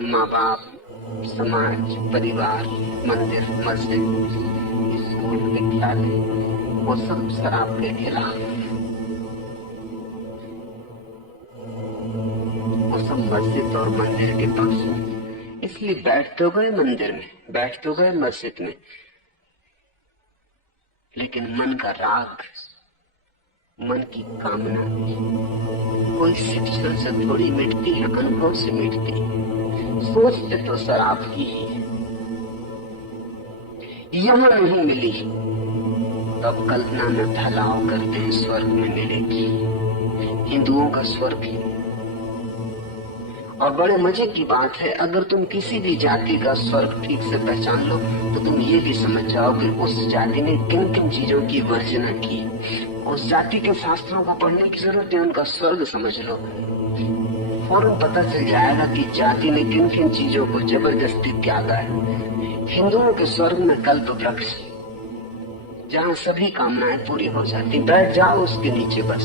माँ बाप, समाज, परिवार, मंदिर, मस्जिद, स्कूल, विद्यालय, वो सब शराब के खिलाफ, वो सब मस्जिद और मंदिर के पक्ष में। इसलिए बैठ तो गए मंदिर में, बैठ तो गए मस्जिद में, लेकिन मन का राग, मन की कामना कोई शिक्षण से थोड़ी मिटती है, अनुभव से मिटती है। सोचते तो शराब की ही है, यहां नहीं मिली तब कल्पना में फैलाव करते हैं स्वर्ग में मिलेगी, हिंदुओं का स्वर्ग है। और बड़े मजे की बात है, अगर तुम किसी भी जाति का स्वर्ग ठीक से पहचान लो तो तुम ये भी समझ जाओ कि उस जाति ने किन किन चीजों की वर्जना की। उस जाति के शास्त्रों को पढ़ने की जरूरत है, उनका स्वर्ग समझ लो, फौरन पता चल जाएगा कि जाति ने किन किन चीजों को जबरदस्ती त्यागा है। हिंदुओं के स्वर्ग में कल्प वृक्ष, जहाँ सभी कामनाएं पूरी हो जाती, बैठ जाओ उसके नीचे बस।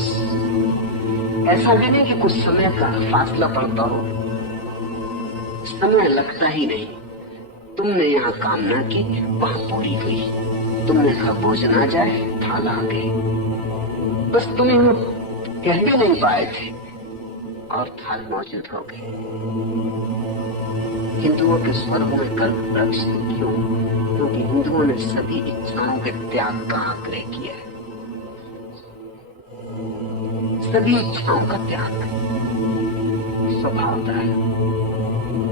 ऐसा भी नहीं कि कुछ समय का फासला पड़ता हो, समय लगता ही नहीं। तुमने यहाँ कामना की, वहां पूरी हुई। तुमने कहा भोजन आ जाए, थाल आ गई, बस तुम्हें कह भी नहीं पाए थे और थाल मौजूद हो गई। हिंदुओं के स्वर्ग में कल्प वृक्ष क्यों? क्योंकि हिंदुओं ने सभी इच्छाओं के त्याग का आग्रह किया है, सभी इच्छाओं का त्याग स्वभावता है।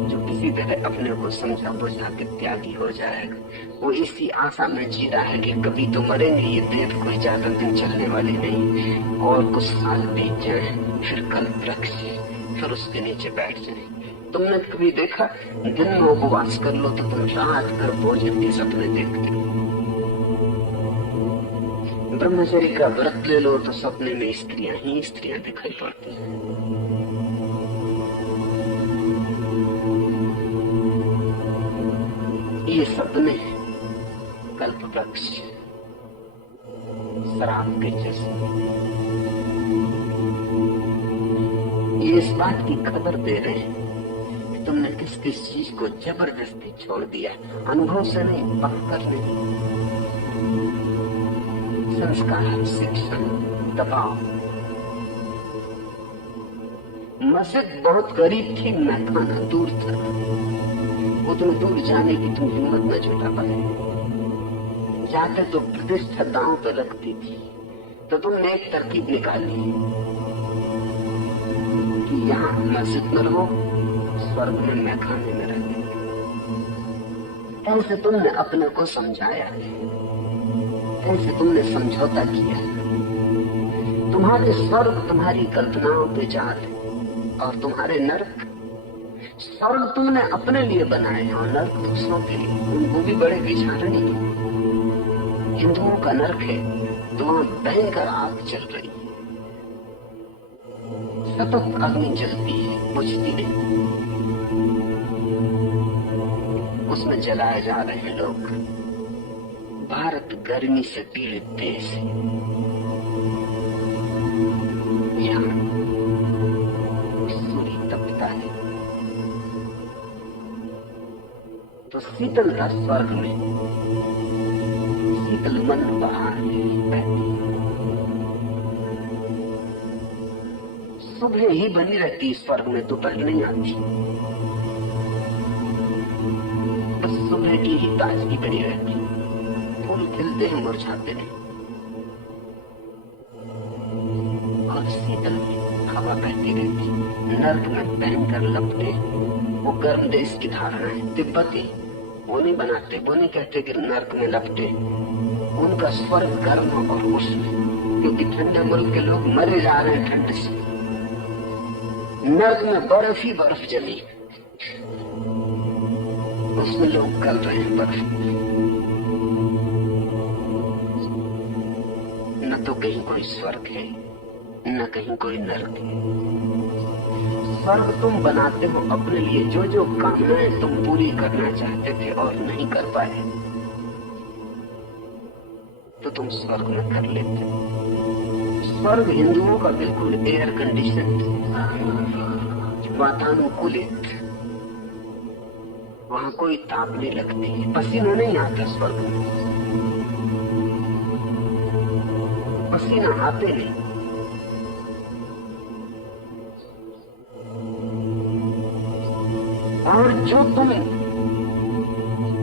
जो किसी तरह अपने को समझा बुझा के त्यागी हो जाएगा, वो इसी आशा में जी रहा है कि कभी तो मरेंगे, ये देह कोई ज्यादा दिन चलने वाली नहीं, और कुछ साल बीत जाए फिर कल्प वृक्ष, फिर उसके नीचे बैठ जाए। तुमने कभी देखा दिन में उपवास कर लो तो तुम रात भर भोजन के सपने देखते हो, ब्रह्मचर्य का व्रत ले लो तो सपने में स्त्रियां ही स्त्रियां दिखाई पड़ती हैं। ये सपने कल्प वृक्ष, शराब के चश्मे, ये इस बात की खबर दे रहे हैं कि तुमने किस किस चीज को जबरदस्ती छोड़ दिया, अनुभव से नहीं, पक कर नहीं। संस्कार, शिक्षण, दबाव। मस्जिद बहुत करीब थी, मैं खाना दूर था। उतने दूर जाने की तुम हिम्मत न जुटा पाए। जाते तो प्रतिष्ठा दांव पे लगती थी, तो तुमने एक तरकीब निकाली कि यहाँ मस्जिद में रहो, स्वर्ग में मैं खाने में रहती। ऐसे तुमने अपने को समझाया, ऐसे तुमने समझौता किया। तुम्हारे स्वर्ग तुम्हारी कल्पनाओं पे जात और तुम्हारे नरक, स्वर्ग तुमने अपने लिए बनाए और नरक दूसरों के लिए। उनको भी बड़े विचार नहीं। हिंदुओं का नरक है तो वहां भयंकर आग चल रही है, सतत अग्नि जलती है, बुझती नहीं, उसमें जलाए जा रहे हैं लोग। भारत गर्मी से पीड़ित देश है, यहाँ सूर्य तपता है तो शीतलता स्वर्ग में, शीतल मन बाहर बहती, सुबह ही बनी रहती स्वर्ग में, दोपहर नहीं आती, बस सुबह की ही ताजगी बनी रहती, फूल खिलते हैं मुरझाते नहीं, और शीतल हवा बहती रहती। नर्क में भयंकर लपटे, वो गर्म देश की धारणा है। तिब्बती वो नहीं बनाते, वो नहीं कहते कि नर्क में लपटे, उनका स्वर्ग गर्म और उष्ण, क्योंकि ठंडे मुल्क के लोग मरे जा रहे हैं ठंड से। नर्क में बर्फ ही बर्फ जमी, उसमें लोग गल रहे हैं बर्फ। न तो कहीं कोई स्वर्ग है, न कहीं कोई नर्क है। स्वर्ग तुम बनाते हो अपने लिए, जो जो कामनाएं तुम पूरी करना चाहते थे और नहीं कर पाए, तो तुम स्वर्ग में कर लेते हो। स्वर्ग हिंदुओं का बिल्कुल एयर कंडीशन, वातानुकूलित, वहां कोई ताप नहीं लगती, पसीना नहीं आता स्वर्ग में, पसीना आते नहीं। और जो तुम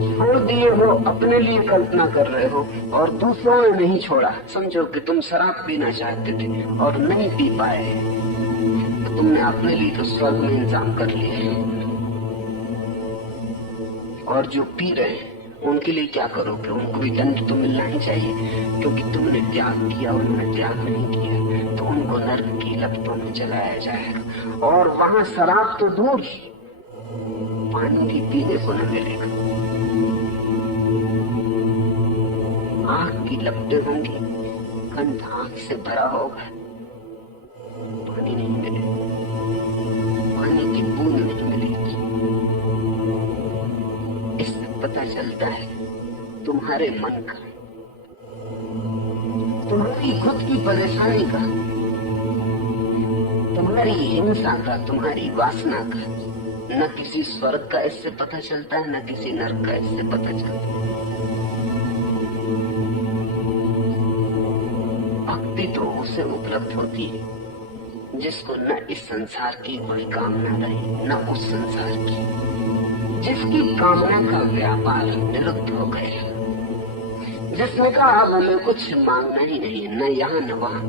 छोड़ दिए हो अपने लिए कल्पना कर रहे हो और दूसरों ने नहीं छोड़ा। समझो कि तुम शराब पीना चाहते थे और नहीं पी पाए, तो तुमने अपने लिए तो स्वर्ग में इंतजाम कर लिया। और जो पी रहे हैं उनके लिए क्या करोगे? उनको भी दंड तो मिलना ही चाहिए, क्योंकि तुमने त्याग किया, उन्होंने त्याग नहीं किया, तो उनको नर्क की लपटों में जलाया जाएगा। और वहां शराब तो दूर, पानी भी पीने को न मिलेगा। आग की लपटें होंगी, कंठ आग से भरा होगा, पानी नहीं मिलेगा, पानी की बूंद नहीं मिलेगी। इससे पता चलता है तुम्हारे मन का, तुम्हारी खुद की परेशानी का, तुम्हारी हिंसा का, तुम्हारी वासना का। न किसी स्वर्ग का इससे पता चलता है, न किसी नरक का इससे पता चलता है। भक्ति तो उसे उपलब्ध होती है जिसको न इस संसार की कोई कामना रही, न उस संसार की, जिसकी कामना का व्यापार निरुद्ध हो गया, जिसने कहा अब हमें कुछ मांगना ही नहीं, न यहाँ न वहां,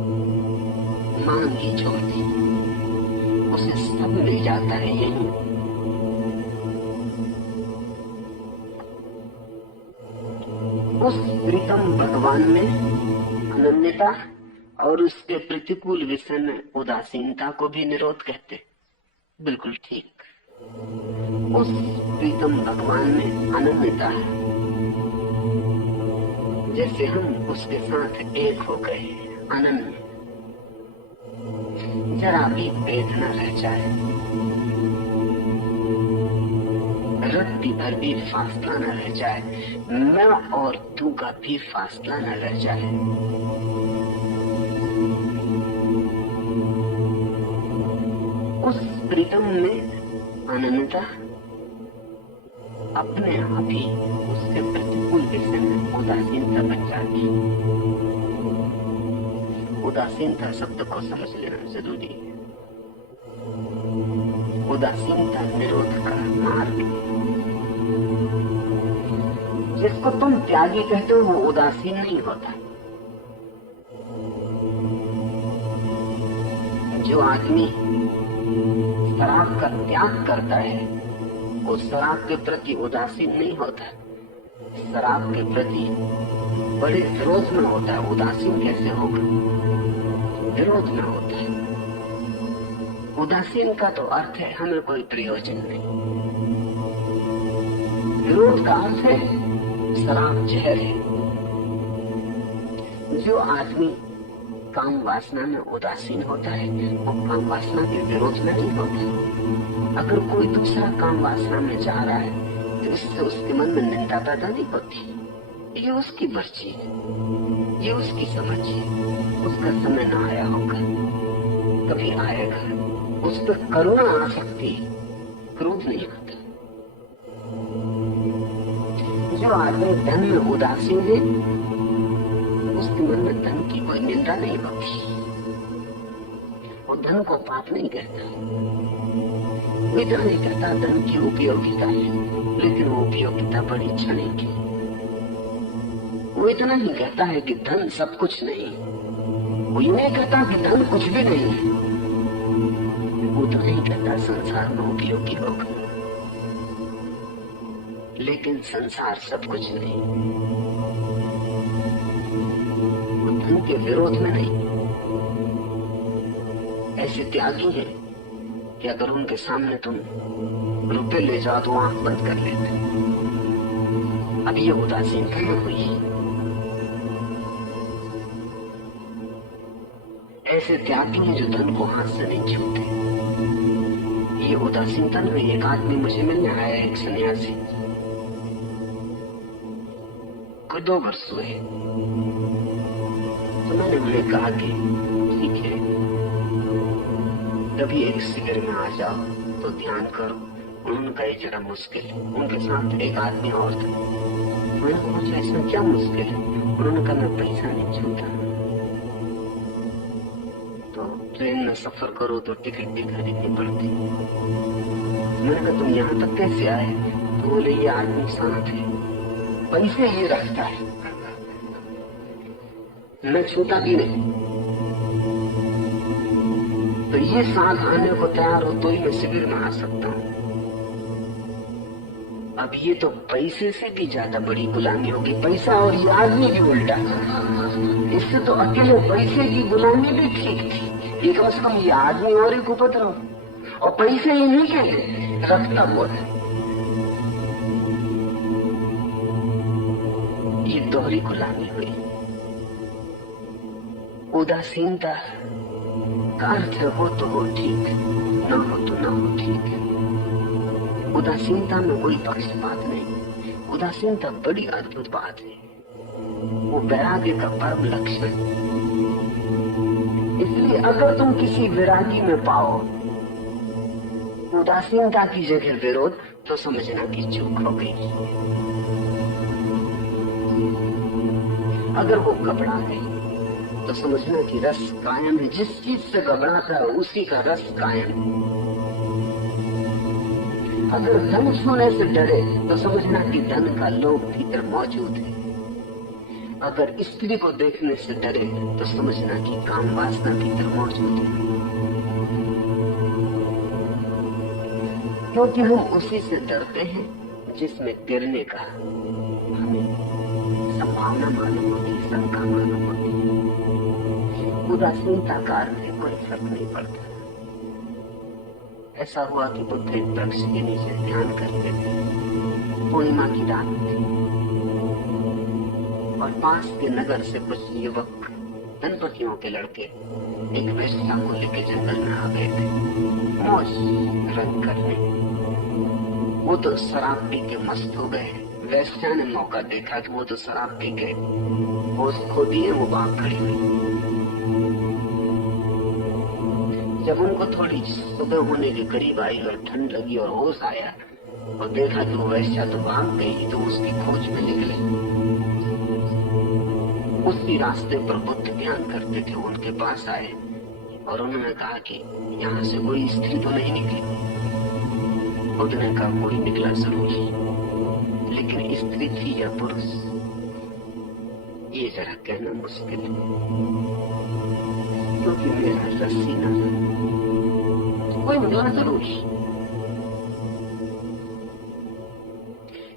मांग ही छोड़ दी, उसे सब मिल जाता है यही। उस प्रीतम भगवान में अनन्यता और उसके प्रतिकूल विषय में उदासीनता को भी निरोध कहते। बिल्कुल ठीक। उस प्रीतम भगवान में अनन्यता है, जैसे हम उसके साथ एक हो गए, अनन्य, जरा भी भेद न रह जाए, रत्ती भर भी फासला न रह जाए, मैं और तू का भी फासला न रह जाए। उस प्रीतम में अनन्यता अपने आप ही उसके प्रतिकूल विषय में उदासीनता बन जाती। उदासीनता शब्द को समझ लेना जरूरी है। उदासीनता निरोध का मार्ग। जिसको तुम त्यागी कहते हो वो उदासीन नहीं होता। जो आदमी शराब का त्याग करता है वो शराब के प्रति उदासीन नहीं होता, शराब के प्रति बड़े विरोध में होता है। उदासीन कैसे होगा? विरोध में होता है। उदासीन का तो अर्थ है हमें कोई प्रयोजन नहीं, विरोध का अर्थ है शराब जहर है। जो आदमी काम वासना में उदासीन होता है वो काम वासना के विरोध में नहीं होता। अगर कोई दूसरा काम वासना में जा रहा है तो इससे उसके मन में निंदा पैदा नहीं होती। ये उसकी मर्जी है, ये उसकी समझ है, उसका समय ना आया होगा, कभी आएगा। उस पर करुणा आ सकती है, क्रोध नहीं आता। जो आदमी धन में उदासीन है उसके मन में धन की कोई निंदा नहीं होती। वो धन को पाप नहीं कहता, वो इतना नहीं कहता धन की उपयोगिता है, लेकिन वो उपयोगिता बड़ी क्षणिक है। वो इतना ही कहता है कि धन सब कुछ नहीं, वो ये नहीं कहता कि धन कुछ भी नहीं है। वो तो नहीं कहता संसार में उपयोगी होगा, लेकिन संसार सब कुछ नहीं। वो धन के विरोध में नहीं। ऐसे त्यागी है कि अगर उनके सामने तुम रुपए ले जाओ तो आंख बंद कर लेते। अब ये उदासीनता न हुई। ऐसे त्यागी हैं जो धन को हाथ से नहीं छूते। ये उदासीनता न हुई। एक आदमी मुझे मिलने आया, एक सन्यासी, कोई 2 वर्ष हुए। तो मैंने उन्हें कहा कि ठीक है, कभी एक शिविर में आ जाओ तो ध्यान करो। उनका ये जरा मुश्किल है। उनके साथ एक आदमी और था। मैंने पूछा इसमें क्या मुश्किल है? उन्होंने कहा मैं पैसा नहीं छूता, तो ट्रेन में सफर करो तो टिकट भी खरीदनी पड़ती। मैंने कहा तुम यहाँ तक कैसे आए? तो बोले ये आदमी शांत है, पैसे ही रखता है, मैं छूता भी नहीं। तो ये साथ आने को तैयार हो तो ही मैं शिविर में आ सकता हूँ। अब ये तो पैसे से भी ज्यादा बड़ी गुलामी होगी। पैसा और ये आदमी भी उल्टा। इससे तो अकेले पैसे की गुलामी भी ठीक थी। ये कम से कम ये आदमी और एक उपद्रव, और पैसे ही नहीं कहते, रखता बोल। ये दोहरी गुलामी हुई। उदासीनता का अर्थ हो तो हो ठीक, न हो तो न हो ठीक। उदासीनता में कोई पक्षपात नहीं। उदासीनता बड़ी अद्भुत बात है। वो वैराग्य का परम लक्षण। इसलिए अगर तुम किसी वैरागी में पाओ उदासीनता की जगह विरोध, तो समझना कि चूक हो गई। अगर वो घबरा गई तो समझना कि रस कायम है। जिस चीज से घबराता है उसी का रस कायम है। अगर धन छूने से डरे तो समझना कि धन का लोभ भीतर मौजूद है। अगर स्त्री को देखने से डरे तो समझना कि काम वासना भीतर मौजूद है। क्योंकि हम उसी से डरते हैं जिसमें गिरने का हमें संभावना मालूम होती, शंका मालूम होती। उदासीनता का अर्थ कोई फर्क नहीं पड़ता। ऐसा हुआ कि बुद्ध एक वृक्ष के नीचे ध्यान करते थे। पूर्णिमा की रात थी और पास के नगर से कुछ युवक, धनपतियों के लड़के, एक वेश्या को लेकर जंगल में आ गए थे मौज रंग करने। वो तो शराब पी के मस्त हो गए। वेश्या ने मौका देखा कि वो तो शराब पी के होश खो दिए, वो भाग खड़ी हुई। जब उनको थोड़ी सुबह होने के करीब आई और ठंड लगी और होश आया और देखा कि वो वैश्या तो भाग गई, तो उसकी खोज में निकले। उसी रास्ते पर बुद्ध ध्यान करते थे। उनके पास आए और उन्होंने कहा कि यहाँ से कोई स्त्री तो नहीं निकली? बुद्ध ने कहा कोई निकला जरूर, लेकिन स्त्री थी या पुरुष ये जरा कहना मुश्किल है, क्योंकि मेरा रस्सी न कोई निकला जरूर,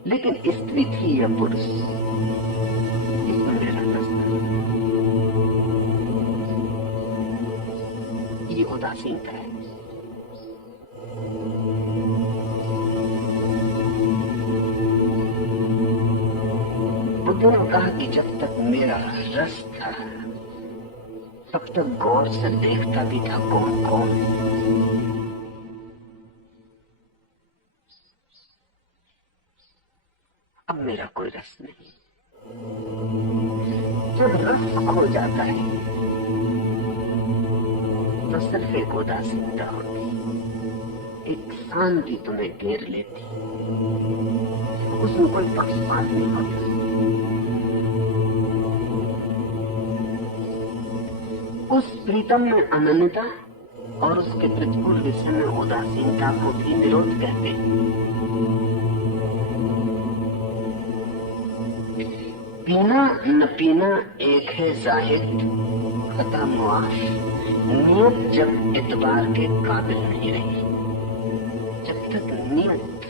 लेकिन स्त्री थी या पुरुष इसमें मेरा रास्ता। ये उदासीनता है। बुद्ध ने कहा कि जब तक मेरा रस था तब तक गौर से देखता भी था कौन कौन। अब मेरा कोई रस नहीं। जब रस खो जाता है तो सिर्फ एक उदासीनता होती, एक शांति तुम्हें घेर लेती, उसमें कोई पक्षपात नहीं होता। उस प्रीतम में अनन्यता और उसके प्रतिकूल विषय में उदासीनता को भी निरोध कहते हैं। पीना न पीना एक है जाहिद, खता मुआश, नियत जब एतबार के काबिल नहीं रही। जब तक नियत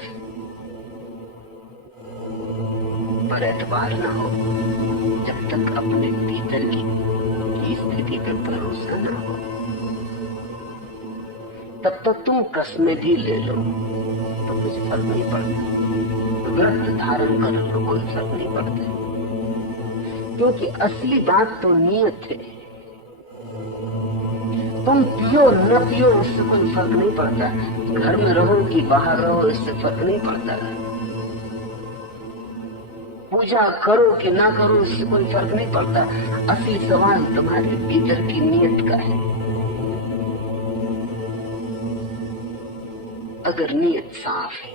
पर एतबार न हो, जब तक अपने भीतर की स्थिति पर भरोसा न हो, तब तक तुम कसमें भी ले लो तो कुछ फर्क नहीं पड़ता, व्रत धारण कर लो कोई फर्क नहीं पड़ता, क्योंकि असली बात तो नियत है। तुम पियो न पियो इससे कोई फर्क नहीं पड़ता, घर में रहो कि बाहर रहो इससे फर्क नहीं पड़ता, पूजा करो कि ना करो इससे कोई फर्क नहीं पड़ता। असली सवाल तुम्हारे भीतर की नियत का है। अगर नियत साफ है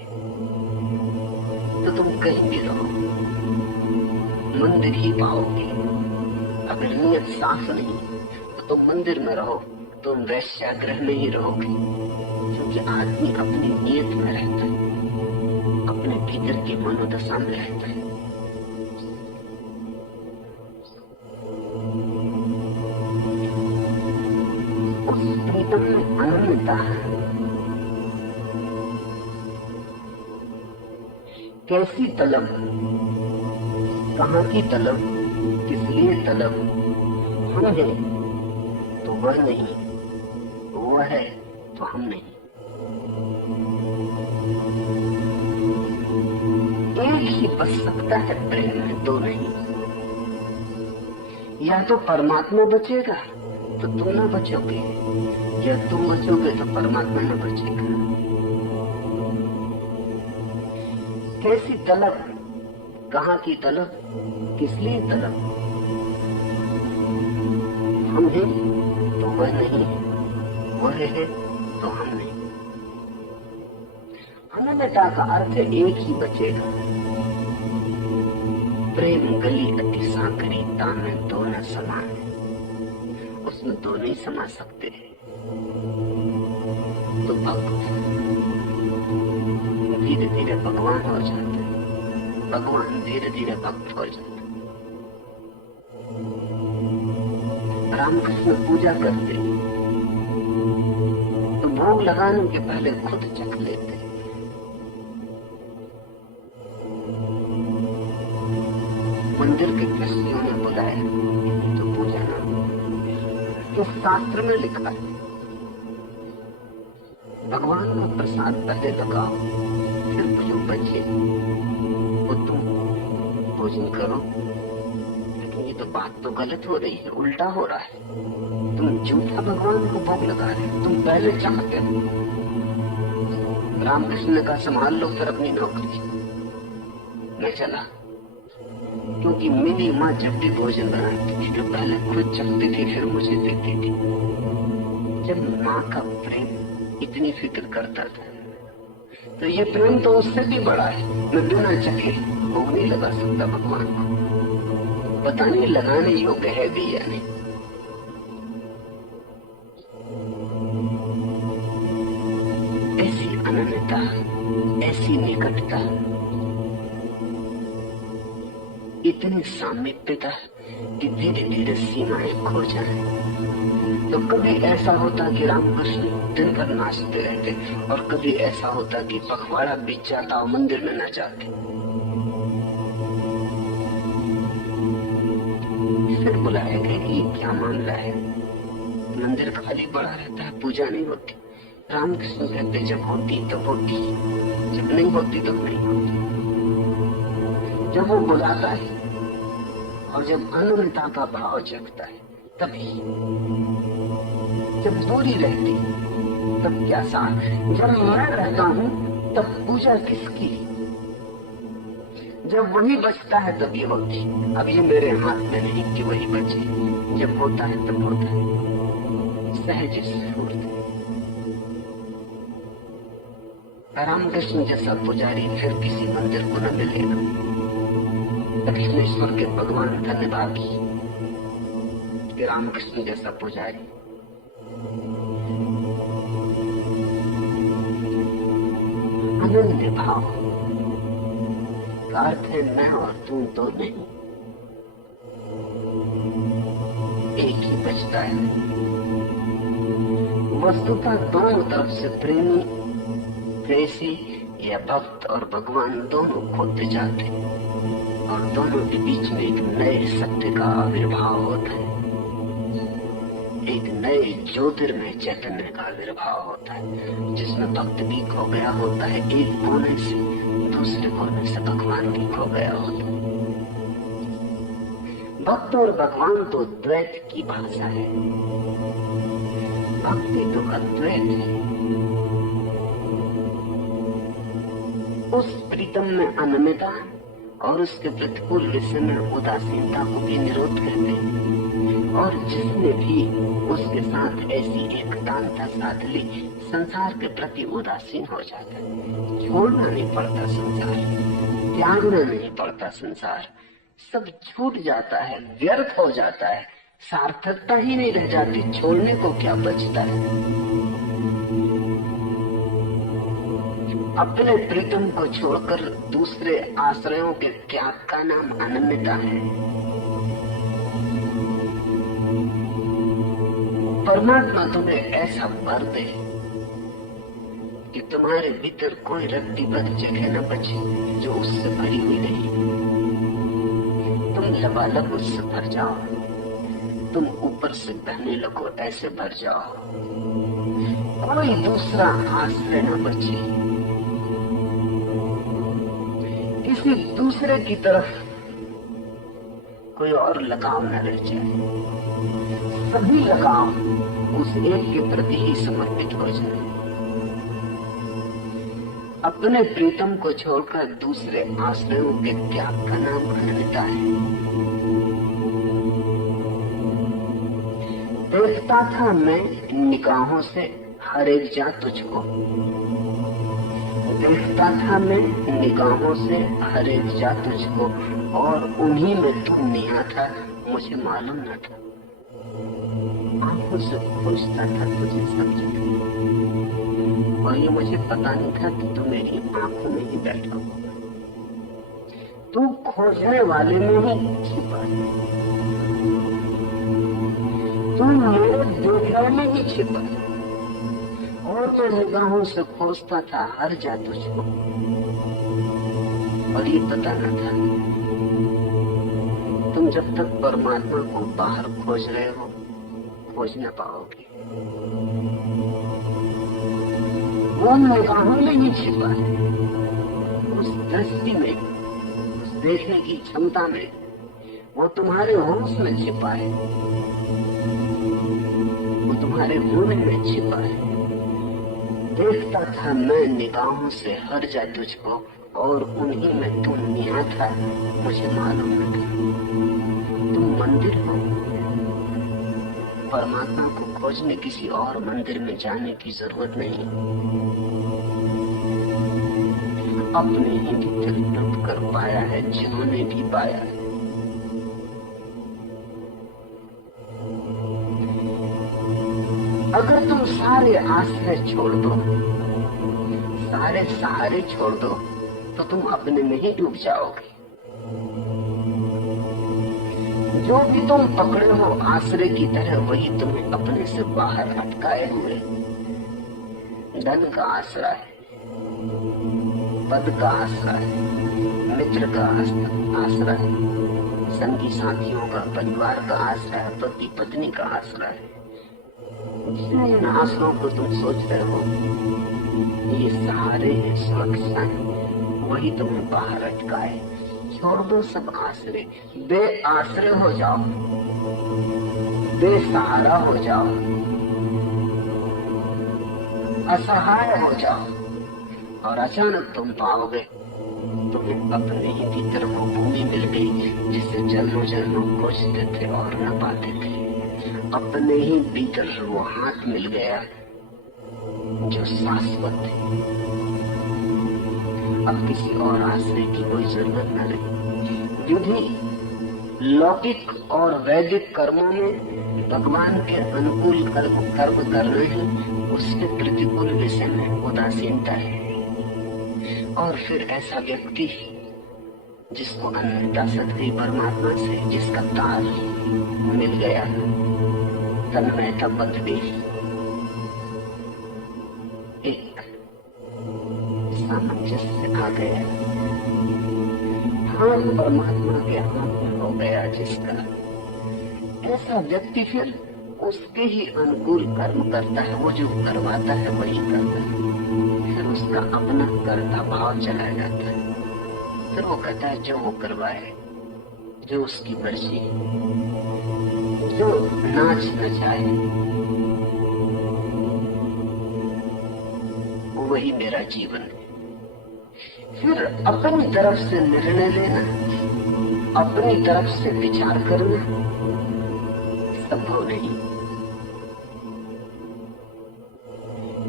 तो तुम कहीं भी रहो मंदिर ही पाओगे। अगर नियत साफ नहीं तो तुम मंदिर में रहो, तुम वैश्यागृह में ही रहोगे, क्योंकि आदमी अपनी नियत में रहता है, अपने भीतर की मनोदशा में रहता है। अनन्यता कैसी तलब, कहाँ की तलब, किस लिए तलब, हम है तो वह नहीं, वह है तो हम नहीं। एक ही बच सकता है प्रेम में, दो नहीं। या तो परमात्मा बचेगा तो तुम न बचोगे, या तुम बचोगे तो परमात्मा न बचेगा। कैसी तलब, कहाँ की तलब, किस लिए तलब, हम हैं तो वह नहीं, वह है तो हम नहीं। अनन्यता का अर्थ है एक ही बचेगा। प्रेम गली अति सांकरी, तान दो न समान, उसमें दो नहीं समा सकते। तो भक्त धीरे धीरे भगवान हो जाते, भगवान धीरे धीरे भक्त हो जाते। रामकृष्ण पूजा करते तो भोग लगाने के पहले खुद चख लेते। मंदिर के कृषियों ने बुलाया तो पूजा ना, तो शास्त्र में लिखा है भगवान का प्रसाद पहले लगाओ, फिर जो बचे वो तुम भोजन करो। लेकिन ये तो बात तो गलत हो रही है, उल्टा हो रहा है। तुम झूठा भगवान को भोग लगा रहे हो, तुम पहले चाहते हो। रामकृष्ण ने कहा संभाल लो फिर अपनी नौकरी। मैं चला, क्योंकि मेरी माँ जब भी भोजन बनाती थी तो पहले खुद चखती थी फिर मुझे देती थी। जब माँ का प्रेम इतनी फिक्र करता था तो ये प्रेम तो उससे भी बड़ा है। मैं बिना चखे भोग नहीं लगा सकता भगवान को, पता नहीं लगाने योग्य है भी या नहीं। ऐसी अनन्यता, ऐसी निकटता, इतनी सामीप्यता कि धीरे धीरे सीमाएं खो जाए। तो कभी ऐसा होता कि रामकृष्ण दिन भर नाचते रहते, और कभी ऐसा होता कि पखवाड़ा बीत जाता और मंदिर में न जाते। फिर बुलाया गया कि क्या मामला है, मंदिर खाली पड़ा रहता है, पूजा नहीं होती। रामकृष्ण कहते जब होती तब होती, जब नहीं होती तब नहीं होती। जब वो बुलाता है और जब अनन्यता का भाव जगता है तभी। जब दूरी रहती तब क्या साथ, जब मैं रहता हूं तब पूजा किसकी। जब वही बचता है तब ये होती। अब ये मेरे हाथ में नहीं कि वही बचे, जब होता है तब होता है, सहज स्फूर्त। रामकृष्ण जैसा पुजारी फिर किसी मंदिर को न मिलेगा। दक्षिणेश्वर के भगवान धन्यवाद कि रामकृष्ण जैसा पुजारी। अनन्य भाव का अर्थ है मैं और तू तो नहीं, एक ही बचता है। वस्तुतः दोनों तरफ से प्रेमी, प्रेसी या भक्त और भगवान दोनों खोते जाते, और दोनों के बीच में एक नए सत्य का आविर्भाव होता है, एक नए ज्योतिर्मय चैतन्य का आविर्भाव होता है, जिसमें भक्त भी खो गया होता है, एक कोने से दूसरे कोने से भगवान भी खो गया होता है। भक्त और भगवान तो द्वैत की भाषा है, भक्ति तो अद्वैत है। उस प्रीतम में अनन्यता और उसके प्रतिकूल विषय में उदासीनता को भी निरोध कहते हैं। और जिसने भी उसके साथ ऐसी एकतांता साध ली, संसार के प्रति उदासीन हो जाता है। छोड़ना नहीं पड़ता संसार, त्यागना नहीं पड़ता संसार, सब छूट जाता है, व्यर्थ हो जाता है, सार्थकता ही नहीं रह जाती। छोड़ने को क्या बचता है? अपने प्रीतम को छोड़कर दूसरे आश्रयों के त्याग का नाम अनन्यता है। परमात्मा तुम्हें ऐसा भर दे कि तुम्हारे भीतर कोई रत्तीबद्ध जगह न बचे जो उससे भरी हुई नहीं। तुम लबालब उससे भर जाओ, तुम ऊपर से बहने लगो, ऐसे भर जाओ, कोई दूसरा आश्रय न बचे। किसी दूसरे की तरफ कोई और लगाव न रह जाए, सभी लगाव उस एक के प्रति ही समर्पित हो जाए। अपने प्रीतम को छोड़कर दूसरे आश्रयों के त्याग का नाम अनन्यता है। देखता था मैं निगाहों से हर एक जा तुझको, देखता था मैं निगाहों से हर एक जा तुझको, और उन्हीं में तू निहा था, मुझे मालूम न था। आंखों से खोजता था तुझे सब जगह, और ये मुझे पता नहीं था कि तू मेरी आंखों में ही बैठा होगा। तू खोजने वाले में ही छिपा है, तू मेरे देखने में ही छिपा है, और मैं निगाहों से खोजता था हर जा तुझको, और ये पता न था तुम जब तक परमात्मा को बाहर खोज रहे हो, खोज न पाओगे। वो निगाहों में ही छिपा है, उस दृष्टि में, उस देखने की क्षमता में, वो तुम्हारे होश में छिपा है, वो तुम्हारे होने में छिपा है। देखता था मैं निगाहों से हर जा तुझको, और उन्हीं में तुम निहा था, मुझे मालूम न था। तुम मंदिर हो, परमात्मा को खोजने किसी और मंदिर में जाने की जरूरत नहीं। अपने ही भीतर डूब कर पाया है जिन्होंने भी पाया है। अगर तुम सारे आश्रय छोड़ दो, सारे सहारे छोड़ दो, तो तुम अपने में ही डूब जाओगे। जो भी तुम पकड़े हो आश्रय की तरह, वही तुम्हें अपने से बाहर अटकाए हुए। धन का आश्रय है, पद का आश्रय है, मित्र का आश्रय है, संगी साथियों का, परिवार का आश्रय है, पति पत्नी का आश्रय है। जिन आश्रयों को तुम सोच रहे हो ये सहारे हैं, सुरक्षा है, वही तुम्हें बाहर अटकाए। छोड़ दो सब आश्रय, बेआश्रय हो जाओ, बेसहारा हो जाओ, असहाय हो जाओ, और अचानक तुम पाओगे तुम्हें अपने ही भीतर वो भूमि मिल गई जिसे जन्मों जन्मों खोजते थे और न पाते थे। अपने ही भीतर वो हाथ मिल गया जो शाश्वत है। अब किसी और आश्रय की कोई जरूरत न रही। विधि लौकिक और वैदिक कर्मों में भगवान के अनुकूल कर्म करना ही उसके प्रतिकूल विषय में उदासीनता है। और फिर ऐसा व्यक्ति जिसको अनन्यता सद गई परमात्मा से, जिसका तार मिल गया, तन्मयता बद गई, एक सामंजस्य आ गया, हाथ परमात्मा के हाथ में हो गया जिसका, ऐसा व्यक्ति फिर उसके ही अनुकूल कर्म करता है, वो जो करवाता है वही करता है। फिर उसका अपना कर्ता भाव चला जाता है। फिर वो कहता है जो वो करवाए, जो उसकी मर्जी, जो नाच नचाए वही मेरा जीवन है। फिर अपनी तरफ से निर्णय लेना, अपनी तरफ से विचार करना संभव नहीं।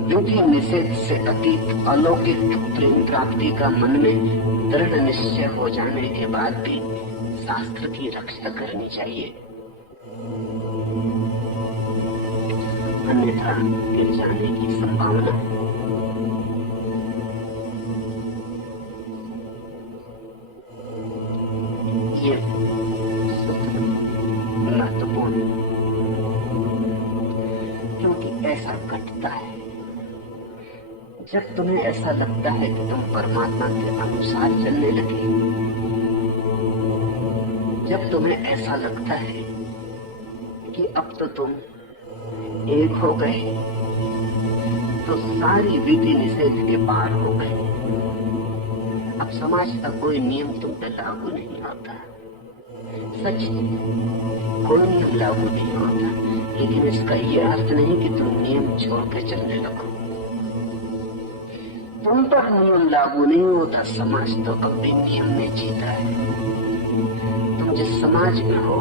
विधि निषेध से अतीत अलौकिक प्रेम प्राप्ति का मन में दृढ़ निश्चय हो जाने के बाद भी शास्त्र की रक्षा करनी चाहिए, अन्यथा गिर जाने की संभावना है। ये महत्वपूर्ण, क्योंकि ऐसा घटता है जब तुम्हें ऐसा लगता है कि तुम परमात्मा के अनुसार चलने लगे, जब तुम्हें ऐसा लगता है कि अब तो तुम एक हो गए, तो सारी विधि निषेध के पार हो गए। अब समाज का कोई नियम तुम पे लागू नहीं होता। सच, कोई नियम लागू नहीं होता, लेकिन इसका यह अर्थ नहीं कि तुम नियम छोड़ के चलने लगो। तुम पर नियम लागू नहीं होता, समाज तो अब भी नियम में जीता है। तुम जिस समाज में हो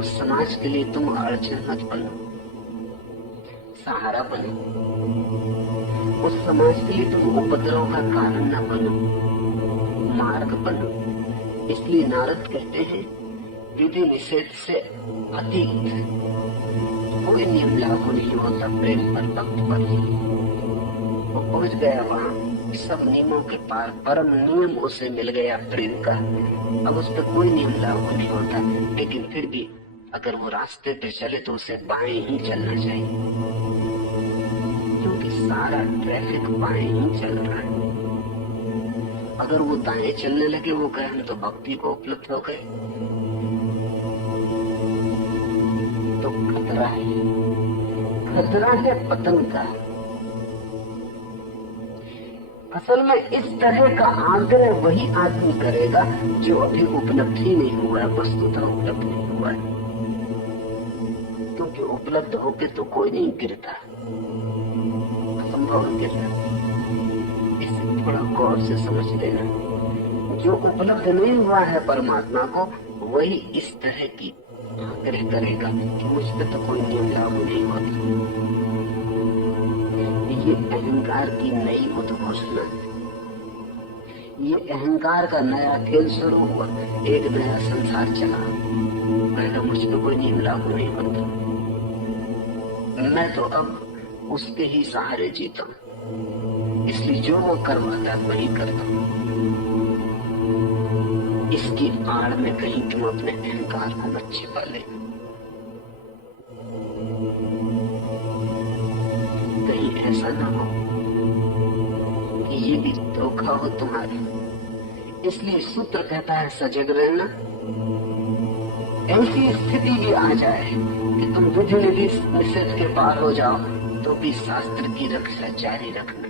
उस समाज के लिए तुम अड़चन मत बनो, सहारा बनो। उस समाज के लिए तुम उपद्रव का कारण न बनो, मार्ग बनो। इसलिए नारद कहते हैं विधि निषेध से अतीत कोई नियम लागू नहीं होता प्रेम पर, भक्त पर। वो पहुंच गया वहां सब नियमों के पार, परम नियम उसे मिल गया प्रेम का। अब उस पर कोई नियम लागू नहीं होता, लेकिन फिर भी अगर वो रास्ते पे चले तो उसे बाएं ही चलना चाहिए, क्योंकि सारा ट्रैफिक बाएं ही चल रहा है। अगर वो दाएं चलने लगे, वो कहे हम तो भक्ति को उपलब्ध हो गए, तो खतरा है, खतरा है पतन का। असल में इस तरह का आग्रह वही आदमी करेगा जो अभी उपलब्ध ही नहीं हुआ है, वस्तुतः उपलब्ध नहीं हुआ है। क्योंकि उपलब्ध होके तो कोई नहीं गिरता, असंभव गिरना। इसे थोड़ा गौर से समझ लेना। जो उपलब्ध नहीं हुआ है परमात्मा को, वही इस तरह की आग्रह करेगा कि मुझ पे तो कोई नियम लागू नहीं होता। ये अहंकार की नई उद्घोषणा है, ये अहंकार का नया खेल शुरू हुआ, एक नया संसार चला। मैं मुझ पे कोई नियम लागू नहीं होता, मैं तो अब उसके ही सहारे जीता हूं, इसलिए जो वो करवाता है वही करता हूं। इसकी आड़ में कहीं तुम अपने अहंकार को मत छिपा ले, कहीं ऐसा ना हो कि ये भी धोखा हो तुम्हारा। इसलिए सूत्र कहता है सजग रहना। ऐसी स्थिति भी आ जाए कि तुम विधि निषेध के पार हो जाओ, तो भी शास्त्र की रक्षा जारी रखना।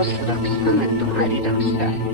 उस रक्षा में तुम्हारी रक्षा है।